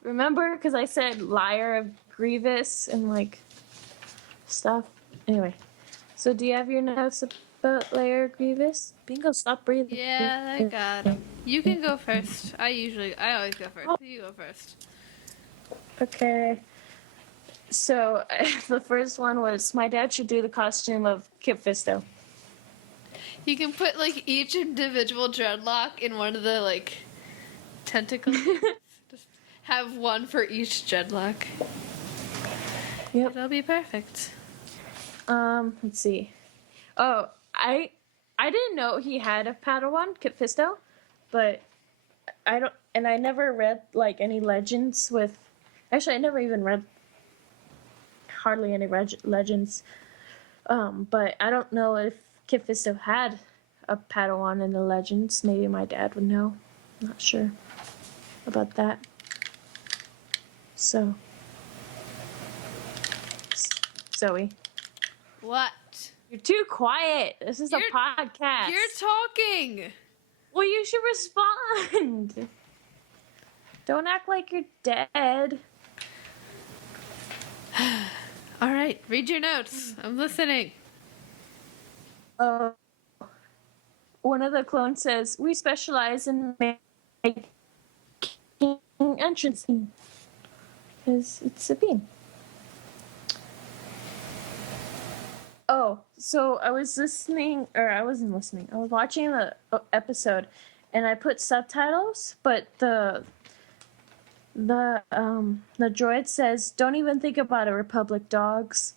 Remember? Because I said Liar of Grievous and, stuff. Anyway. So do you have your notes about Liar of Grievous? Bingo, stop breathing. Yeah, I got it. You can go first. I always go first. You go first. Okay. So, the first one was, my dad should do the costume of Kit Fisto. You can put, each individual dreadlock in one of the, tentacles. Just have one for each dreadlock. Yep. It'll be perfect. Let's see. Oh, I didn't know he had a Padawan, Kit Fisto, but I never read, any legends with, actually, I never even read hardly any legends, but I don't know if Kit Fisto had a Padawan in the legends. Maybe my dad would know. Not sure about that. So, Zoe. What? You're too quiet. This is a podcast. You're talking. Well, you should respond. Don't act like you're dead. All right, read your notes. I'm listening. One of the clones says, we specialize in making entrance scene. Because it's Sabine. Oh, so I was listening, or I wasn't listening. I was watching the episode, and I put subtitles, but the droid says, "Don't even think about it, Republic dogs."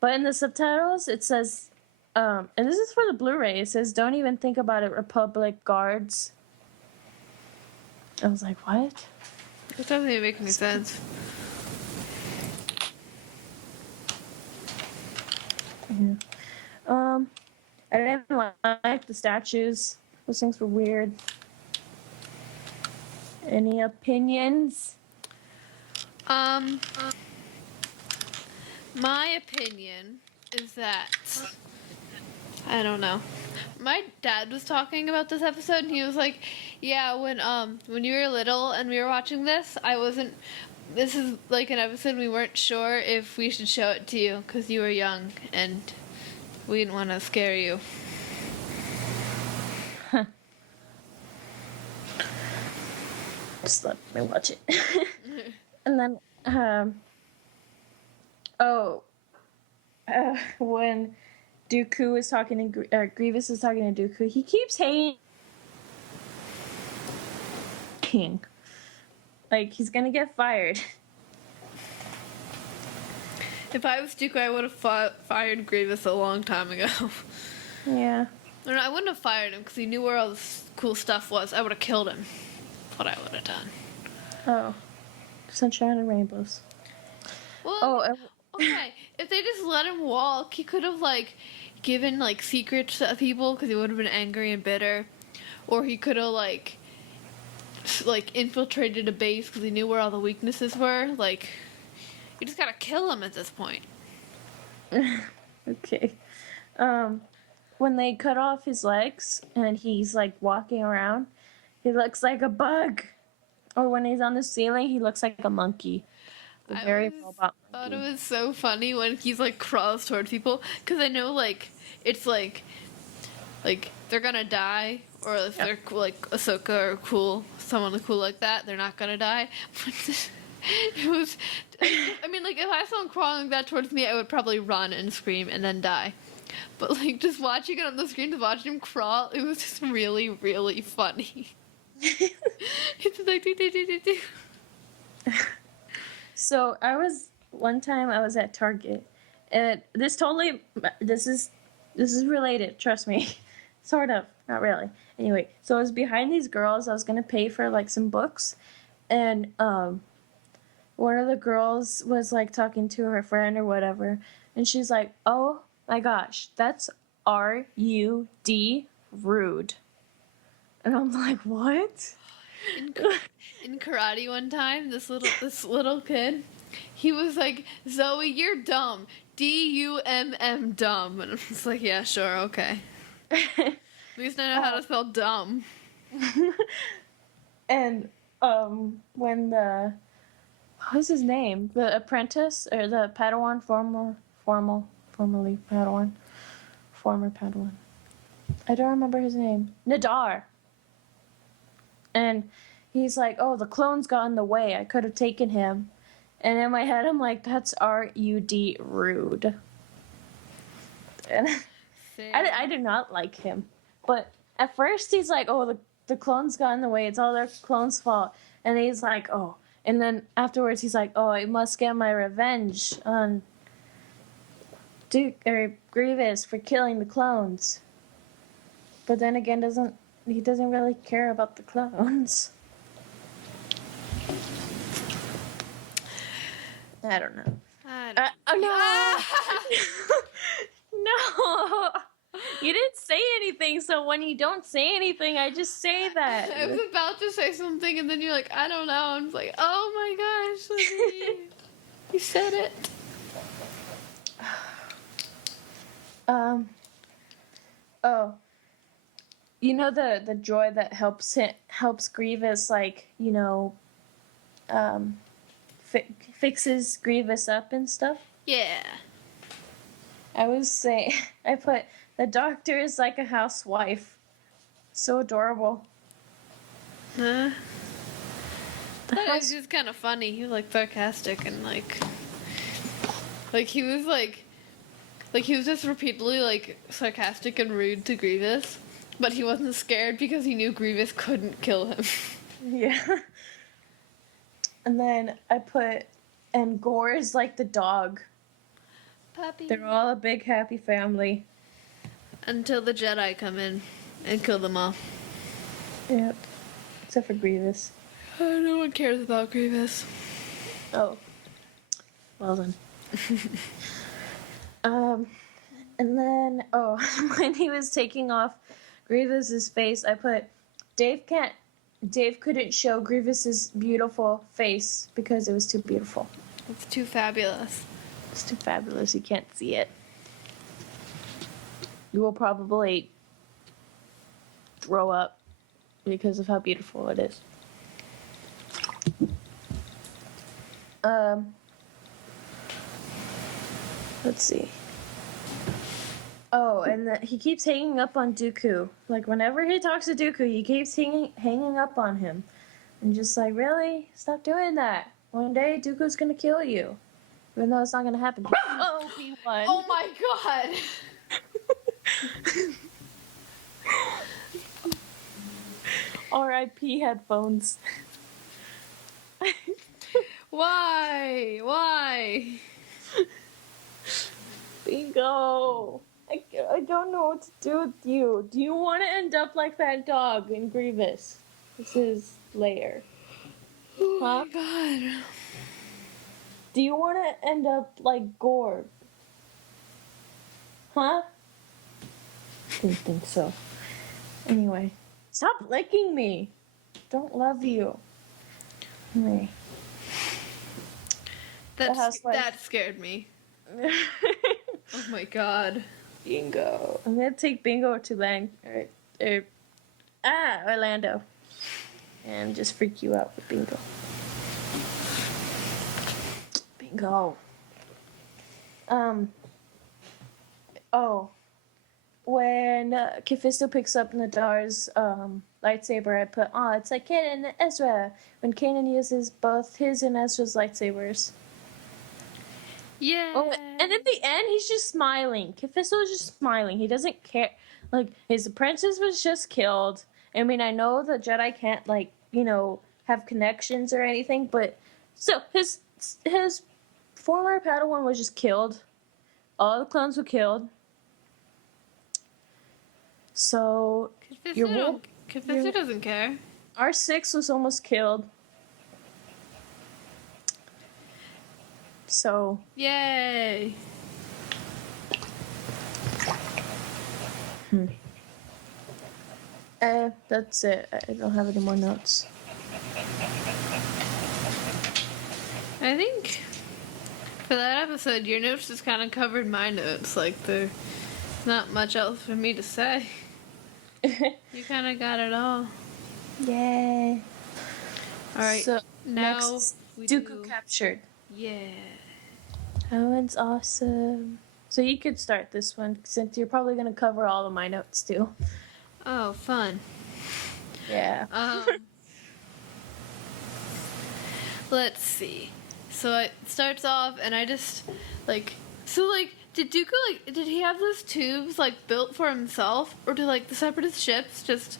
But in the subtitles, it says, and this is for the Blu-ray. It says, "Don't even think about it, Republic guards." I was like, what? It doesn't even make any sense. Yeah. I didn't like the statues. Those things were weird. Any opinions? My opinion is that I don't know. My dad was talking about this episode, and he was like, "Yeah, when you were little and we were watching this, This is an episode we weren't sure if we should show it to you because you were young and we didn't want to scare you." Just let me watch it. And then, when Dooku is talking to Grievous is talking to Dooku, he keeps hating. He's gonna get fired. If I was Dooku, I would have fired Grievous a long time ago. Yeah. No, I wouldn't have fired him because he knew where all this cool stuff was. I would have killed him. That's what I would have done. Oh. Sunshine and Rainbows. Well, Oh, okay. If they just let him walk, he could have, like, given, like, secrets to people because he would have been angry and bitter. Or he could have, like, infiltrated a base because he knew where all the weaknesses were. Like, you just gotta kill him at this point. okay. When they cut off his legs and he's like walking around, he looks like a bug. Or when he's on the ceiling, he looks like a monkey. A very robot thought monkey. it was so funny when he's like crawls towards people because I know like it's like they're gonna die, or if they're cool, like Ahsoka or someone cool like that, they're not gonna die. It was, I mean, like if I saw someone crawling like that towards me, I would probably run and scream and then die. But like just watching it on the screen, just watching him crawl, it was just really, really funny. It's like do. So one time I was at Target, and this is related, trust me. Sort of, not really. Anyway, so I was behind these girls. I was gonna pay for like some books, and one of the girls was like talking to her friend or whatever, and she's like, "Oh my gosh, that's R-U-D, rude." And I'm like, "What?" In karate one time, this little kid, he was like, "Zoe, you're dumb. D-U-M-M, dumb." And I was like, "Yeah, sure, okay. At least I know how to spell dumb." And when what was his name? The apprentice or the Padawan, formerly Padawan, former Padawan. I don't remember his name. Nadar. And he's like, "Oh, the clone's got in the way. I could have taken him." And in my head, I'm like, "That's R-U-D, rude." And I do not like him. But at first, he's like, "Oh, the clone's got in the way. It's all their clone's fault." And he's like, "Oh." And then afterwards, he's like, "Oh, I must get my revenge on Grievous for killing the clones." But then again, he doesn't really care about the clones. I don't know. No. You didn't say anything, so when you don't say anything, I just say that. I was about to say something, and then you're like, "I don't know." I was like, "Oh my gosh, Lizzy, you said it." Oh. You know the droid that helps Grievous, like, you know, fixes Grievous up and stuff? Yeah. I was saying, I put, the doctor is like a housewife. So adorable. Huh? That was just kind of funny. He was like sarcastic and like he was like he was just repeatedly like sarcastic and rude to Grievous, but he wasn't scared because he knew Grievous couldn't kill him. Yeah. And then I put, and Gore is like the dog. Puppy. They're all a big happy family. Until the Jedi come in and kill them all. Yep. Except for Grievous. No one cares about Grievous. Oh. Well then. And then, when he was taking off Grievous's face, I put, Dave couldn't show Grievous's beautiful face because it was too beautiful. It's too fabulous. It's too fabulous. You can't see it. You will probably throw up because of how beautiful it is. Let's see. Oh, and he keeps hanging up on Dooku. Like, whenever he talks to Dooku, he keeps hanging up on him. And just like, really? Stop doing that. One day, Dooku's gonna kill you. Even though it's not gonna happen. Oh, P1. Oh my god! R.I.P. headphones. Why? Bingo. I don't know what to do with you. Do you want to end up like that dog in Grievous? This is lair. Oh Huh? my god. Do you want to end up like Gord? Huh? Didn't think so. Anyway, stop licking me. Don't love you. Anyway. That scared me. Oh my god. Bingo. I'm gonna take Bingo to Orlando. And just freak you out with Bingo. Bingo. When Kephisto picks up Nadar's lightsaber, I put, it's like Kanan and Ezra. When Kanan uses both his and Ezra's lightsabers. Yeah. Oh, and at the end, he's just smiling. Kephisto is just smiling. He doesn't care. Like, his apprentice was just killed. I mean, I know the Jedi can't, like, have connections or anything, but still, his former Padawan was just killed. All the clones were killed. So, Kephisto doesn't care. R6 was almost killed. So. Yay. That's it. I don't have any more notes. I think for that episode, your notes just kind of covered my notes. Like, there's not much else for me to say. You kind of got it all. Yay. Alright, So, now next, we Dooku do... captured. Yeah. That one's awesome. So you could start this one, since you're probably going to cover all of my notes, too. Oh, fun. Yeah. Let's see. So it starts off, and I just, did Dooku, did he have those tubes, built for himself? Or do, the Separatist ships just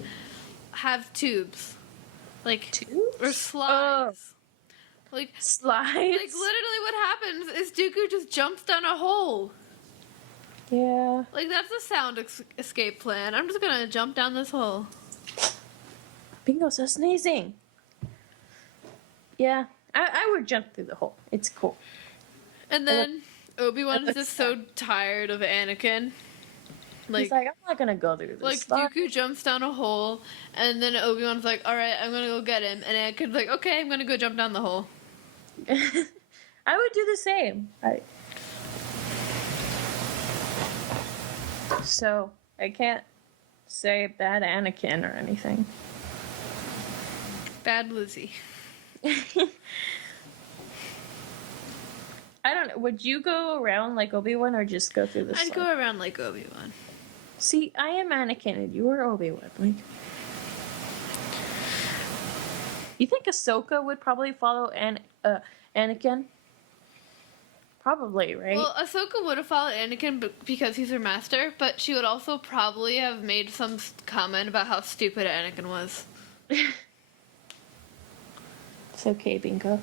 have tubes? Tubes? Or slides? Slides? Literally what happens is Dooku just jumps down a hole. Yeah. That's a sound escape plan. I'm just gonna jump down this hole. Bingo, so sneezing. Yeah. I would jump through the hole. It's cool. And then Obi-Wan is just so tired of Anakin. He's like, I'm not gonna go through this. Dooku jumps down a hole, and then Obi-Wan's like, alright, I'm gonna go get him. And Anakin's like, okay, I'm gonna go jump down the hole. I would do the same. So, I can't say bad Anakin or anything. Bad Lizzy. I don't know. Would you go around like Obi-Wan or just go through the I'd go around like Obi-Wan. See, I am Anakin and you are Obi-Wan. You think Ahsoka would probably follow Anakin? Probably, right? Well, Ahsoka would have followed Anakin because he's her master, but she would also probably have made some comment about how stupid Anakin was. It's okay, Bingo.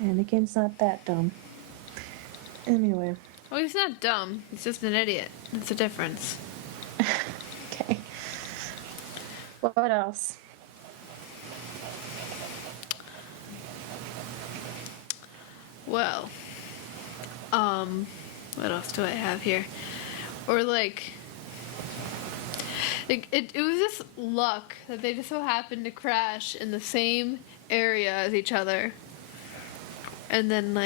Anakin's not that dumb. Anyway. Well, he's not dumb. He's just an idiot. That's the difference. Okay. What else? Well, what else do I have here? Or it was just luck that they just so happened to crash in the same area as each other. And then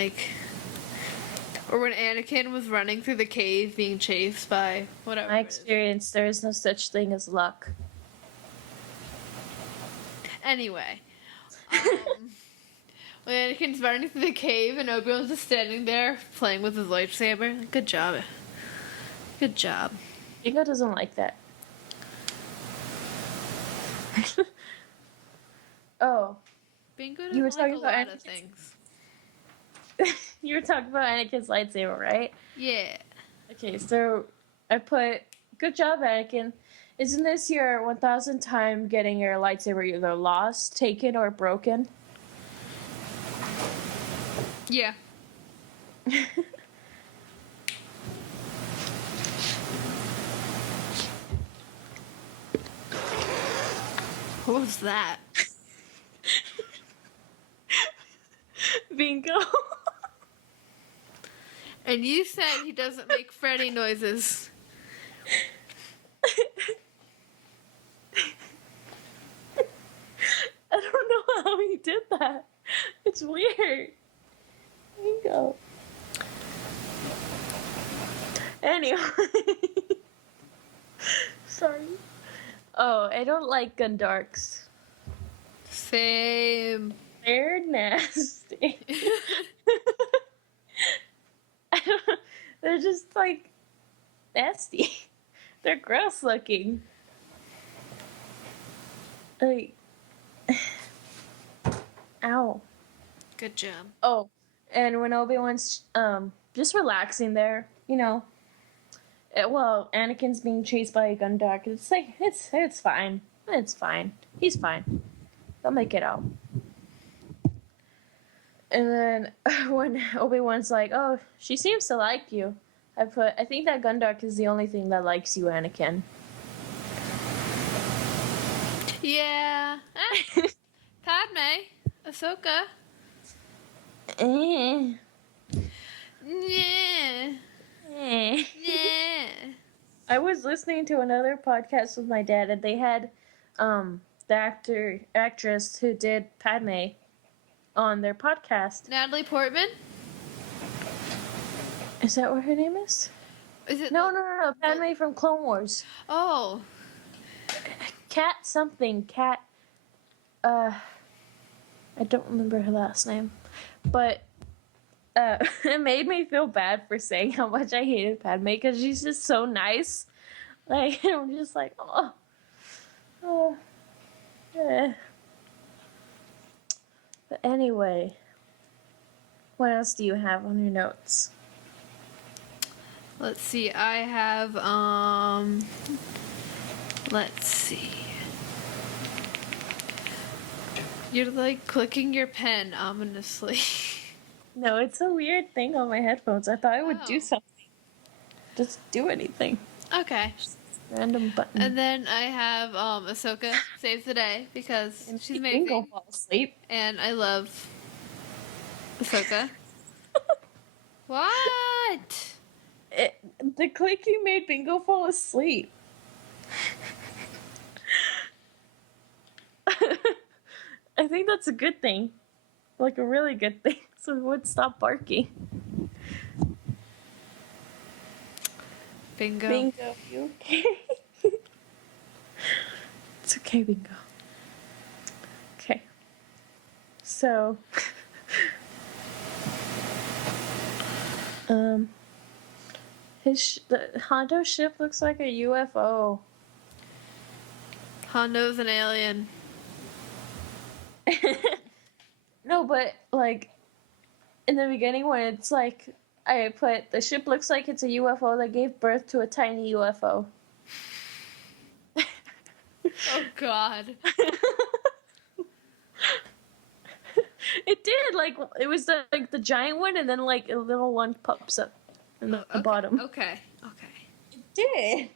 or when Anakin was running through the cave being chased by whatever. My experience, there is no such thing as luck. Anyway, when Anakin's running through the cave and Obi-Wan's just standing there playing with his lightsaber. Good job. Good job. Bingo doesn't like that. Oh. Bingo You were doesn't like talking a about lot of Anakin's- things. You were talking about Anakin's lightsaber, right? Yeah. Okay, so I put, good job, Anakin. Isn't this your 1,000th time getting your lightsaber either lost, taken, or broken? Yeah. What was that? Bingo. And you said he doesn't make Freddy noises. I don't know how he did that. It's weird. Bingo. Anyway. Sorry. Oh, I don't like Gundarks. Same. They're nasty. I don't, they're just like nasty. They're gross looking. Like, ow. Good job. Oh, and when Obi-Wan's just relaxing there, you know. Well, Anakin's being chased by a Gundark. It's like it's fine. It's fine. He's fine. They'll make it out. And then when Obi-Wan's like, "Oh, she seems to like you," I think that Gundark is the only thing that likes you, Anakin. Yeah. Padme. Ahsoka. Eh. Yeah. Eh. Yeah. I was listening to another podcast with my dad, and they had the actress who did Padme on their podcast. Natalie Portman? Is that what her name is? Is it? No. Padme from Clone Wars. Oh. Cat something. Cat. I don't remember her last name, but it made me feel bad for saying how much I hated Padme because she's just so nice. Like I'm just like, oh, yeah. But anyway, what else do you have on your notes? Let's see. I have let's see. You're like clicking your pen ominously. No, it's a weird thing on my headphones. I thought I would Oh. do something. Just do anything. Okay. Random button. And then I have Ahsoka saves the day because And she's Bingo amazing. fall asleep. And I love Ahsoka. What? The clicking made Bingo fall asleep. I think that's a good thing. Like a really good thing. So he would stop barking. Bingo. Bingo, you okay? It's okay, Bingo. Okay. So, the Hondo ship looks like a UFO. Hondo's an alien. No, but like in the beginning when it's like I put the ship looks like it's a UFO that gave birth to a tiny UFO. Oh God. It did, like it was the giant one and then like a little one pops up in the Okay, bottom. Okay. It did.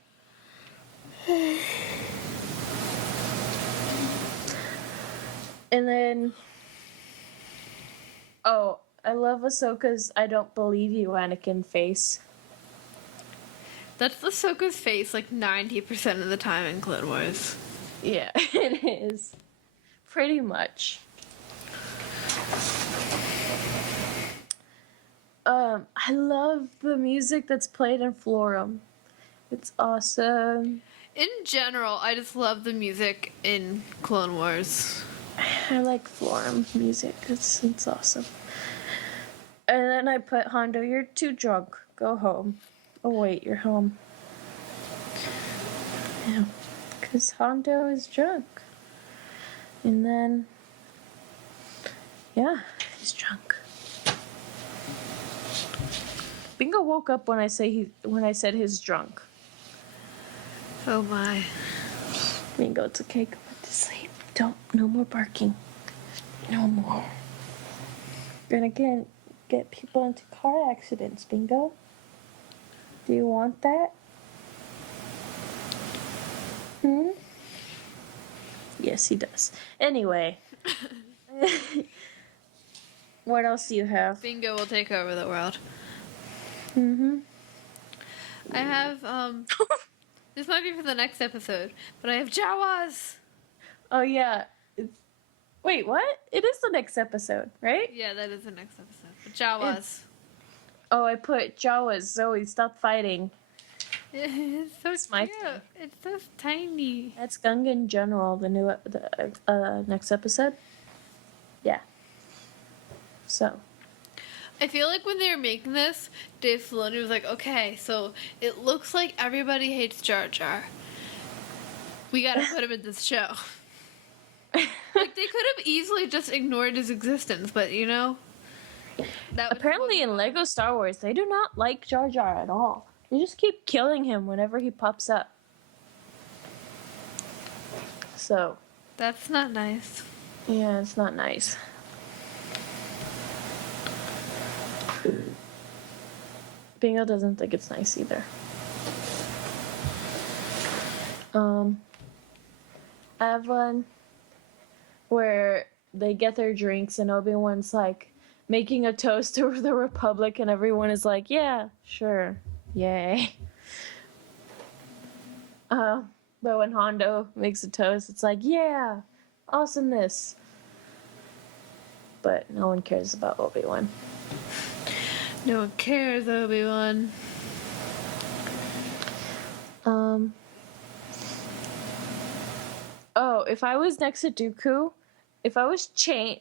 And then oh, I love Ahsoka's I don't believe you Anakin face. That's Ahsoka's face like 90% of the time in Clone Wars. Yeah, it is. Pretty much. I love the music that's played in Florum. It's awesome. In general, I just love the music in Clone Wars. I like Florum music. It's awesome. And then I put Hondo, you're too drunk. Go home. Oh wait, you're home. Yeah, because Hondo is drunk. And then, yeah, he's drunk. Bingo woke up when I said he's drunk. Oh my. Bingo, it's okay. Go back to sleep. No more barking. No more. And again, get people into car accidents, Bingo. Do you want that? Yes, he does. Anyway. What else do you have? Bingo will take over the world. I have, this might be for the next episode, but I have Jawas! Oh, yeah. Wait, what? It is the next episode, right? Yeah, that is the next episode. But Jawas. Oh, I put Jawas. Zoe, stop fighting. It's so It's my cute. thing. It's so tiny. That's Gungan General, the new next episode. Yeah. So. I feel like when they were making this, Dave Filoni was like, okay, so it looks like everybody hates Jar Jar. We gotta put him in this show. Like, they could have easily just ignored his existence, but, you know? Apparently in Lego Star Wars, they do not like Jar Jar at all. They just keep killing him whenever he pops up. So. That's not nice. Yeah, it's not nice. Bingo doesn't think it's nice either. I have one where they get their drinks and Obi-Wan's like making a toast to the Republic and everyone is like, yeah, sure, yay. But when Hondo makes a toast, it's like, yeah, awesomeness. But no one cares about Obi-Wan. No one cares, Obi-Wan. Oh, if I was next to Dooku, if I was chained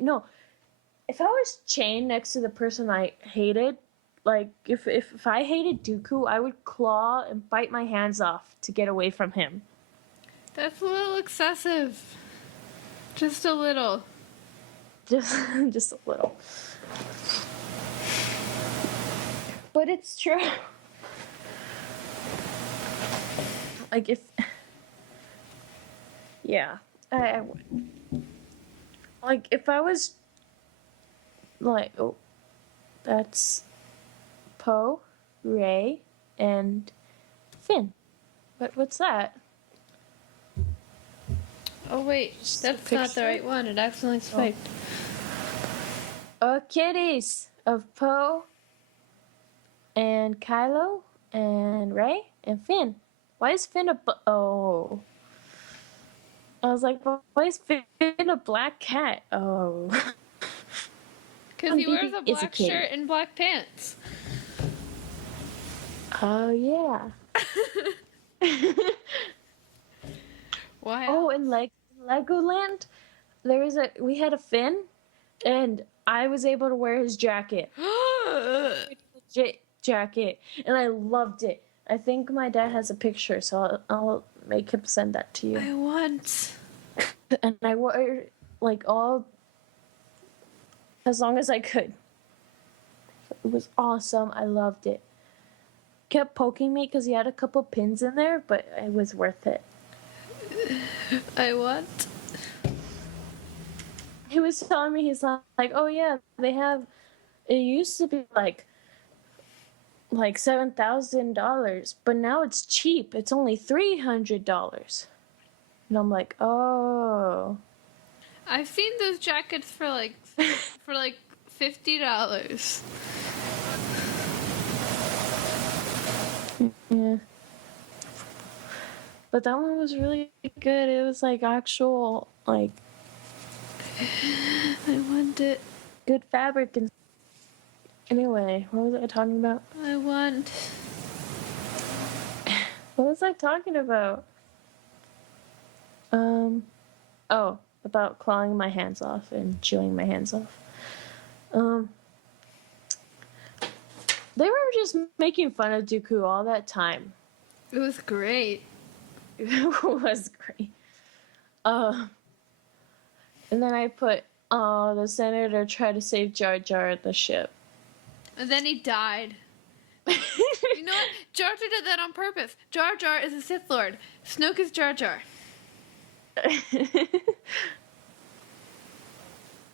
next to the person I hated, like if I hated Dooku, I would claw and bite my hands off to get away from him. That's a little excessive. Just a little. Just a little. But it's true. Like if yeah, I would. Like if I was like, oh, that's Poe, Rey, and Finn. What's that? Oh wait, Just a that's not the picture? right one. It accidentally swiped. Kitties of Poe and Kylo and Rey and Finn. Why is Finn oh. I was like, why is Finn a black cat? Oh. Because he wears a It's a black kitty. shirt and black pants. Oh, yeah. Why? Oh, in Legoland, we had a Finn, and I was able to wear his jacket. Jacket, and I loved it. I think my dad has a picture, so I'll make him send that to you. I want. And I wore it, like all as long as I could. It was awesome. I loved it. Kept poking me because he had a couple pins in there, but it was worth it. I want. He was telling me, he's like, oh yeah, they have. It used to be like $7,000, but now it's cheap. It's only $300. And I'm like, oh. I've seen those jackets for like $50. Yeah. But that one was really good. It was like actual, like, I want it. good fabric and. Anyway, what was I talking about? I want. What was I talking about? Oh, about clawing my hands off and chewing my hands off. They were just making fun of Dooku all that time. It was great. It was great. And then I put, oh, the senator tried to save Jar Jar at the ship. And then he died. You know what? Jar Jar did that on purpose. Jar Jar is a Sith Lord. Snoke is Jar Jar.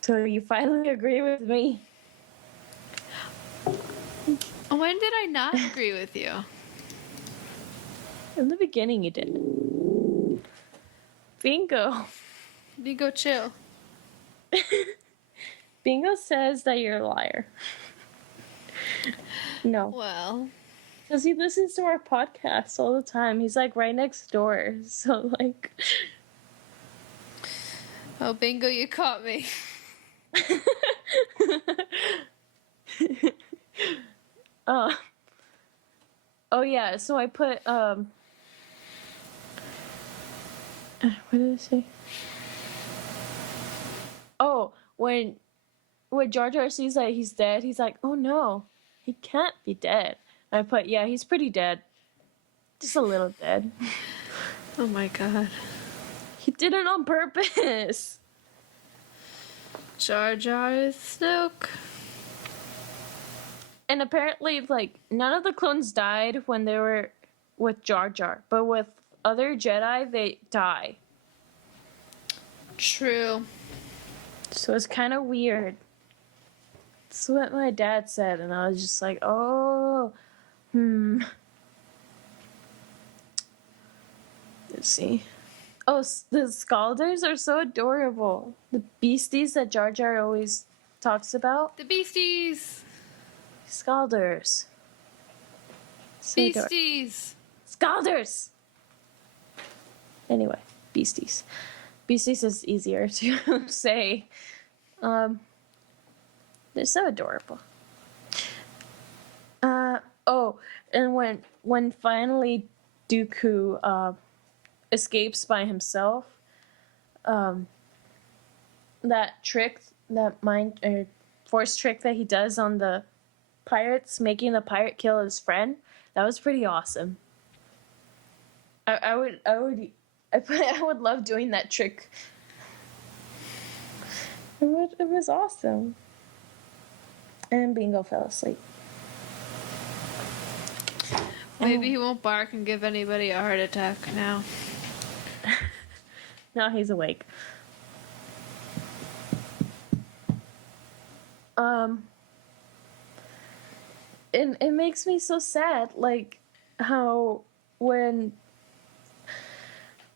So you finally agree with me? When did I not agree with you? In the beginning, you did. Bingo. Bingo, chill. Bingo says that you're a liar. No. Well, Because he listens to our podcasts all the time. He's like right next door. So, like. oh, Bingo, you caught me. Oh yeah, so I put what did I say? Oh, when Jar Jar sees that he's dead, he's like, "Oh no, he can't be dead." And I put, "Yeah, he's pretty dead, just a little dead." Oh my god. He did it on purpose. Jar Jar is Snoke. And apparently, like, none of the clones died when they were with Jar Jar, but with other Jedi, they die. True. So it's kind of weird. That's what my dad said, and I was just like, oh, Let's see. Oh, the Scalders are so adorable. The beasties that Jar Jar always talks about. The Beasties. Scalders. So adorable. Beasties. Scalders! Anyway, beasties. Beasties is easier to say. They're so adorable. Oh, and when finally Dooku escapes by himself, that trick, that mind or force trick that he does on the pirates, making the pirate kill his friend, that was pretty awesome. I would love doing that trick. It was awesome. And Bingo fell asleep. Maybe he won't bark and give anybody a heart attack now. Now he's awake. It makes me so sad, like how when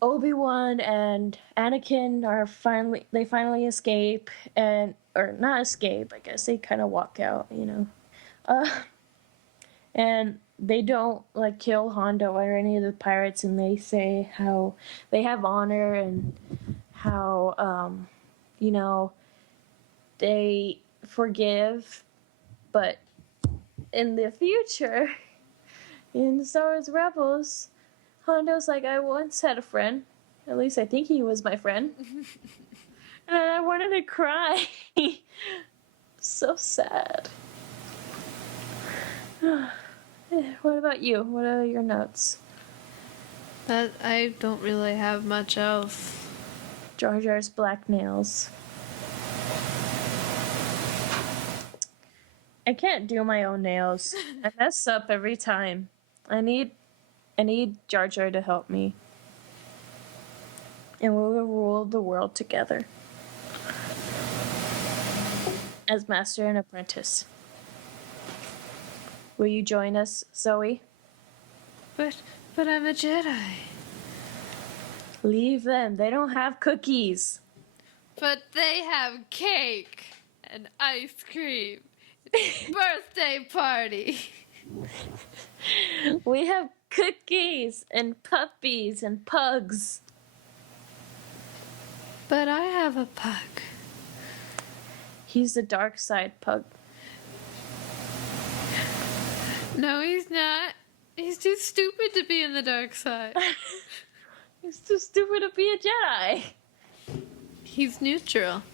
Obi-Wan and Anakin they finally escape, or not escape, I guess they kind of walk out, and they don't like kill Hondo or any of the pirates, and they say how they have honor and how they forgive, but in the future, in Star Wars Rebels, Hondo's like, I once had a friend. At least I think he was my friend. And I wanted to cry. So sad. What about you? What are your notes? I don't really have much else. Jar Jar's black nails. I can't do my own nails. I mess up every time. I need Jar Jar to help me. And we will rule the world together. As master and apprentice. Will you join us, Zoe? But I'm a Jedi. Leave them. They don't have cookies. But they have cake and ice cream. Birthday party. We have cookies and puppies and pugs. But I have a pug. He's the dark side pug. No, he's not. He's too stupid to be in the dark side. He's too stupid to be a Jedi. He's neutral.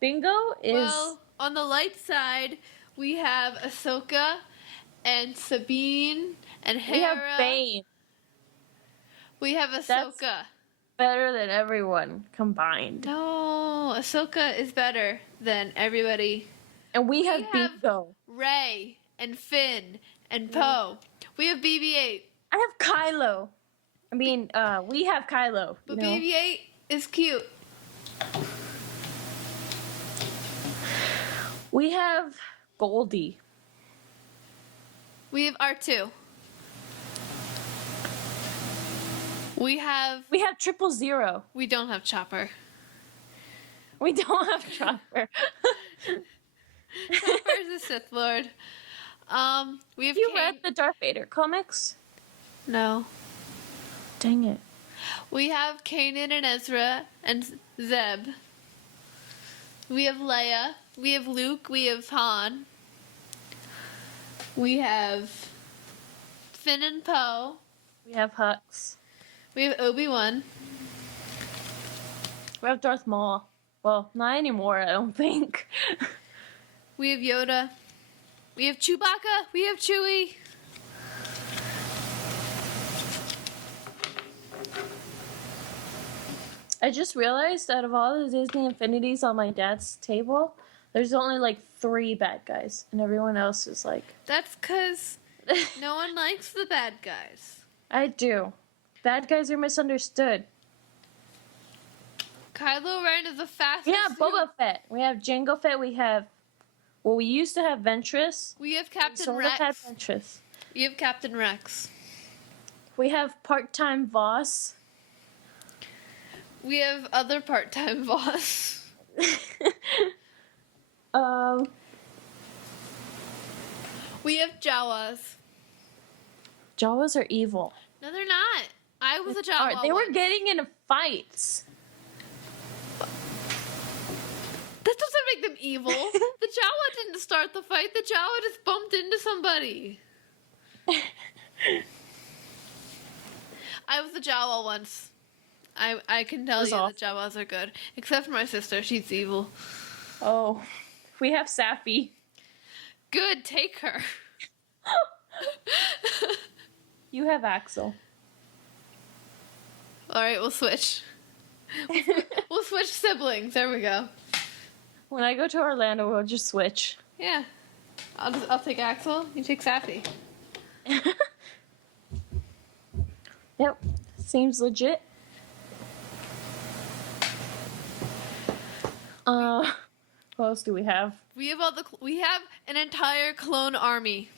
Bingo is... Well, on the light side, we have Ahsoka and Sabine and Hera. We have Bane. We have Ahsoka. That's better than everyone combined. No, Ahsoka is better than everybody. And we have Bingo. Rey and Finn and Poe. We have BB-8. I have Kylo. We have Kylo. But BB-8 is cute. We have Goldie. We have R2. We have 000. we don't have Chopper. We don't have Chopper. Chopper is a Sith Lord. We have You Kanan. read the Darth Vader comics? No. Dang it. We have Kanan and Ezra and Zeb. We have Leia. We have Luke. We have Han. We have Finn and Poe. We have Hux. We have Obi-Wan. We have Darth Maul. Well, not anymore, I don't think. We have Yoda. We have Chewbacca. We have Chewie. I just realized out of all the Disney Infinities on my dad's table, there's only like 3 bad guys, and everyone else is like. That's because no one likes the bad guys. I do. Bad guys are misunderstood. Kylo Ren is the fastest. We have Boba Fett. We have Jango Fett. We have. Well, we used to have Ventress. We have Captain Sort of Rex. had Ventress. We have Captain Rex. We have part-time Voss. We have other part-time boss. We have Jawas. Jawas are evil. No, they're not. I was a Jawa. They were once. getting into fights. That doesn't make them evil. The Jawa didn't start the fight. The Jawa just bumped into somebody. I was a Jawa once. I can tell you That's that Jawas are good. Except for my sister. She's evil. Oh, we have Safi. Good, take her. You have Axel. Alright, we'll switch. We'll switch siblings. There we go. When I go to Orlando, we'll just switch. Yeah. I'll take Axel. You take Safi. Yep, seems legit. What else do we have? We have we have an entire clone army,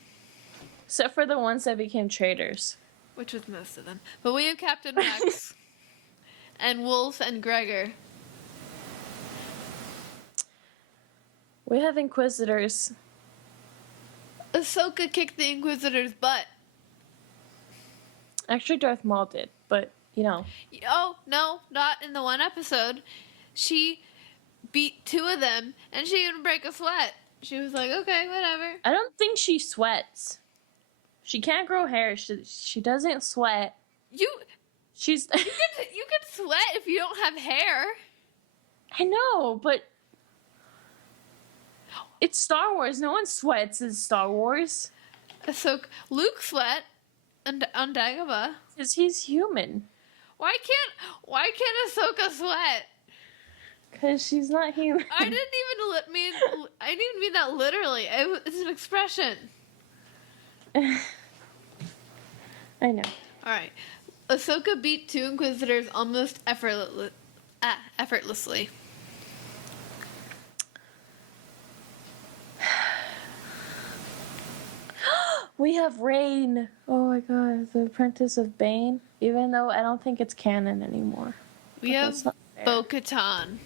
Except for the ones that became traitors. which was most of them. But we have Captain Rex and Wolf and Gregor. We have Inquisitors. Ahsoka kicked the Inquisitor's butt. Actually, Darth Maul did, but, you know. Oh, no, not in the one episode. She beat 2 of them, and she didn't break a sweat. She was like, okay, whatever. I don't think she sweats. She can't grow hair. She doesn't sweat. She's... You can sweat if you don't have hair. I know, but... It's Star Wars. No one sweats in Star Wars. Ahsoka, Luke sweat on Dagobah. Because he's human. Why can't Ahsoka sweat? Because she's not human. I didn't even mean that literally. It's an expression. I know. All right, Ahsoka beat 2 Inquisitors almost effortlessly. We have Rain. Oh my god, the Apprentice of Bane. Even though I don't think it's canon anymore. We But have that's not fair. Bo-Katan.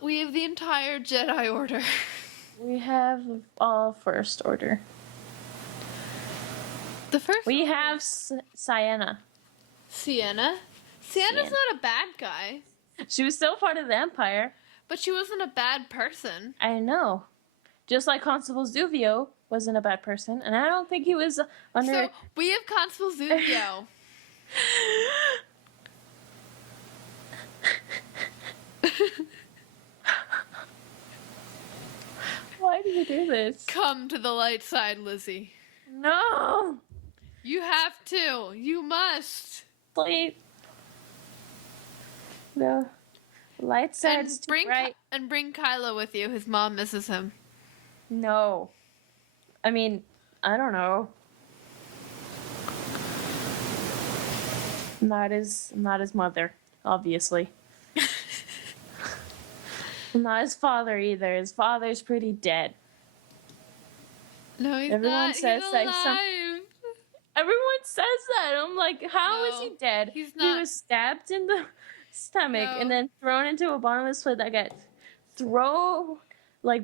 We have the entire Jedi Order. We have all First Order. The first We one have was Sienna. Sienna. Sienna's not a bad guy, She was still part of the Empire. but she wasn't a bad person. I know. Just like Constable Zuvio wasn't a bad person, and I don't think he was under. So we have Constable Zuvio. Why do you do this? Come to the light side, Lizzie. No, You have to. You must. please. The light side And is too bring bright. and bring Kylo with you. His mom misses him. No. I mean, I don't know. Not his mother. obviously. Not his father either. His father's pretty dead. No, he's Everyone not. says He's that alive. Everyone says that. I'm like, how is No, he dead? he's He not. was stabbed in the stomach No. and then thrown into a bottomless pit that got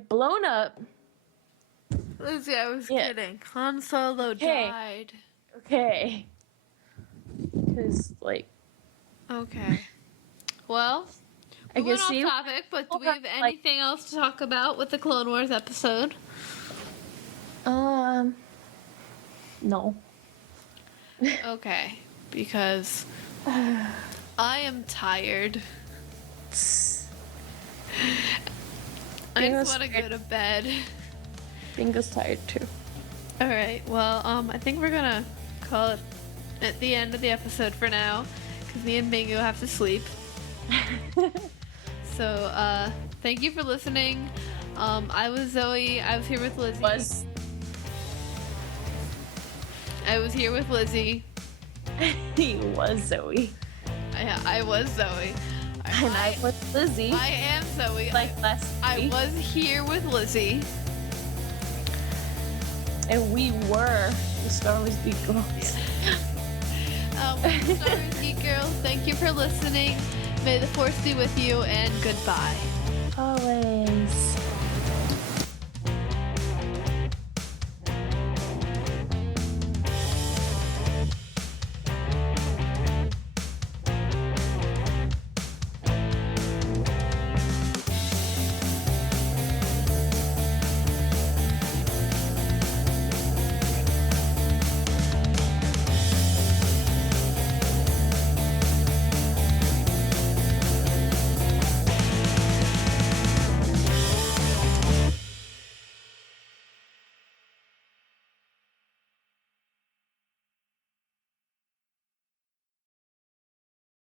blown up. Lizzie, I was Yeah. kidding. Han Solo Okay. died. Okay. Because, Okay. Well, I we went guess off you. topic, but do we have anything else to talk about with the Clone Wars episode? No. Okay, because I am tired. I Bingo's just want to go to bed. Bingo's tired too. All right. Well, I think we're gonna call it at the end of the episode for now, because me and Bingo have to sleep. So, thank you for listening. I was Zoe. I was here with Lizzie. I was here with Lizzie. He was Zoe. I was Zoe. And I was Lizzie. I am Zoe. I was here with Lizzie. And we were the Star Wars Geek Girls. We're the Star Wars Geek Girls. Thank you for listening. May the Force be with you, and goodbye. Always.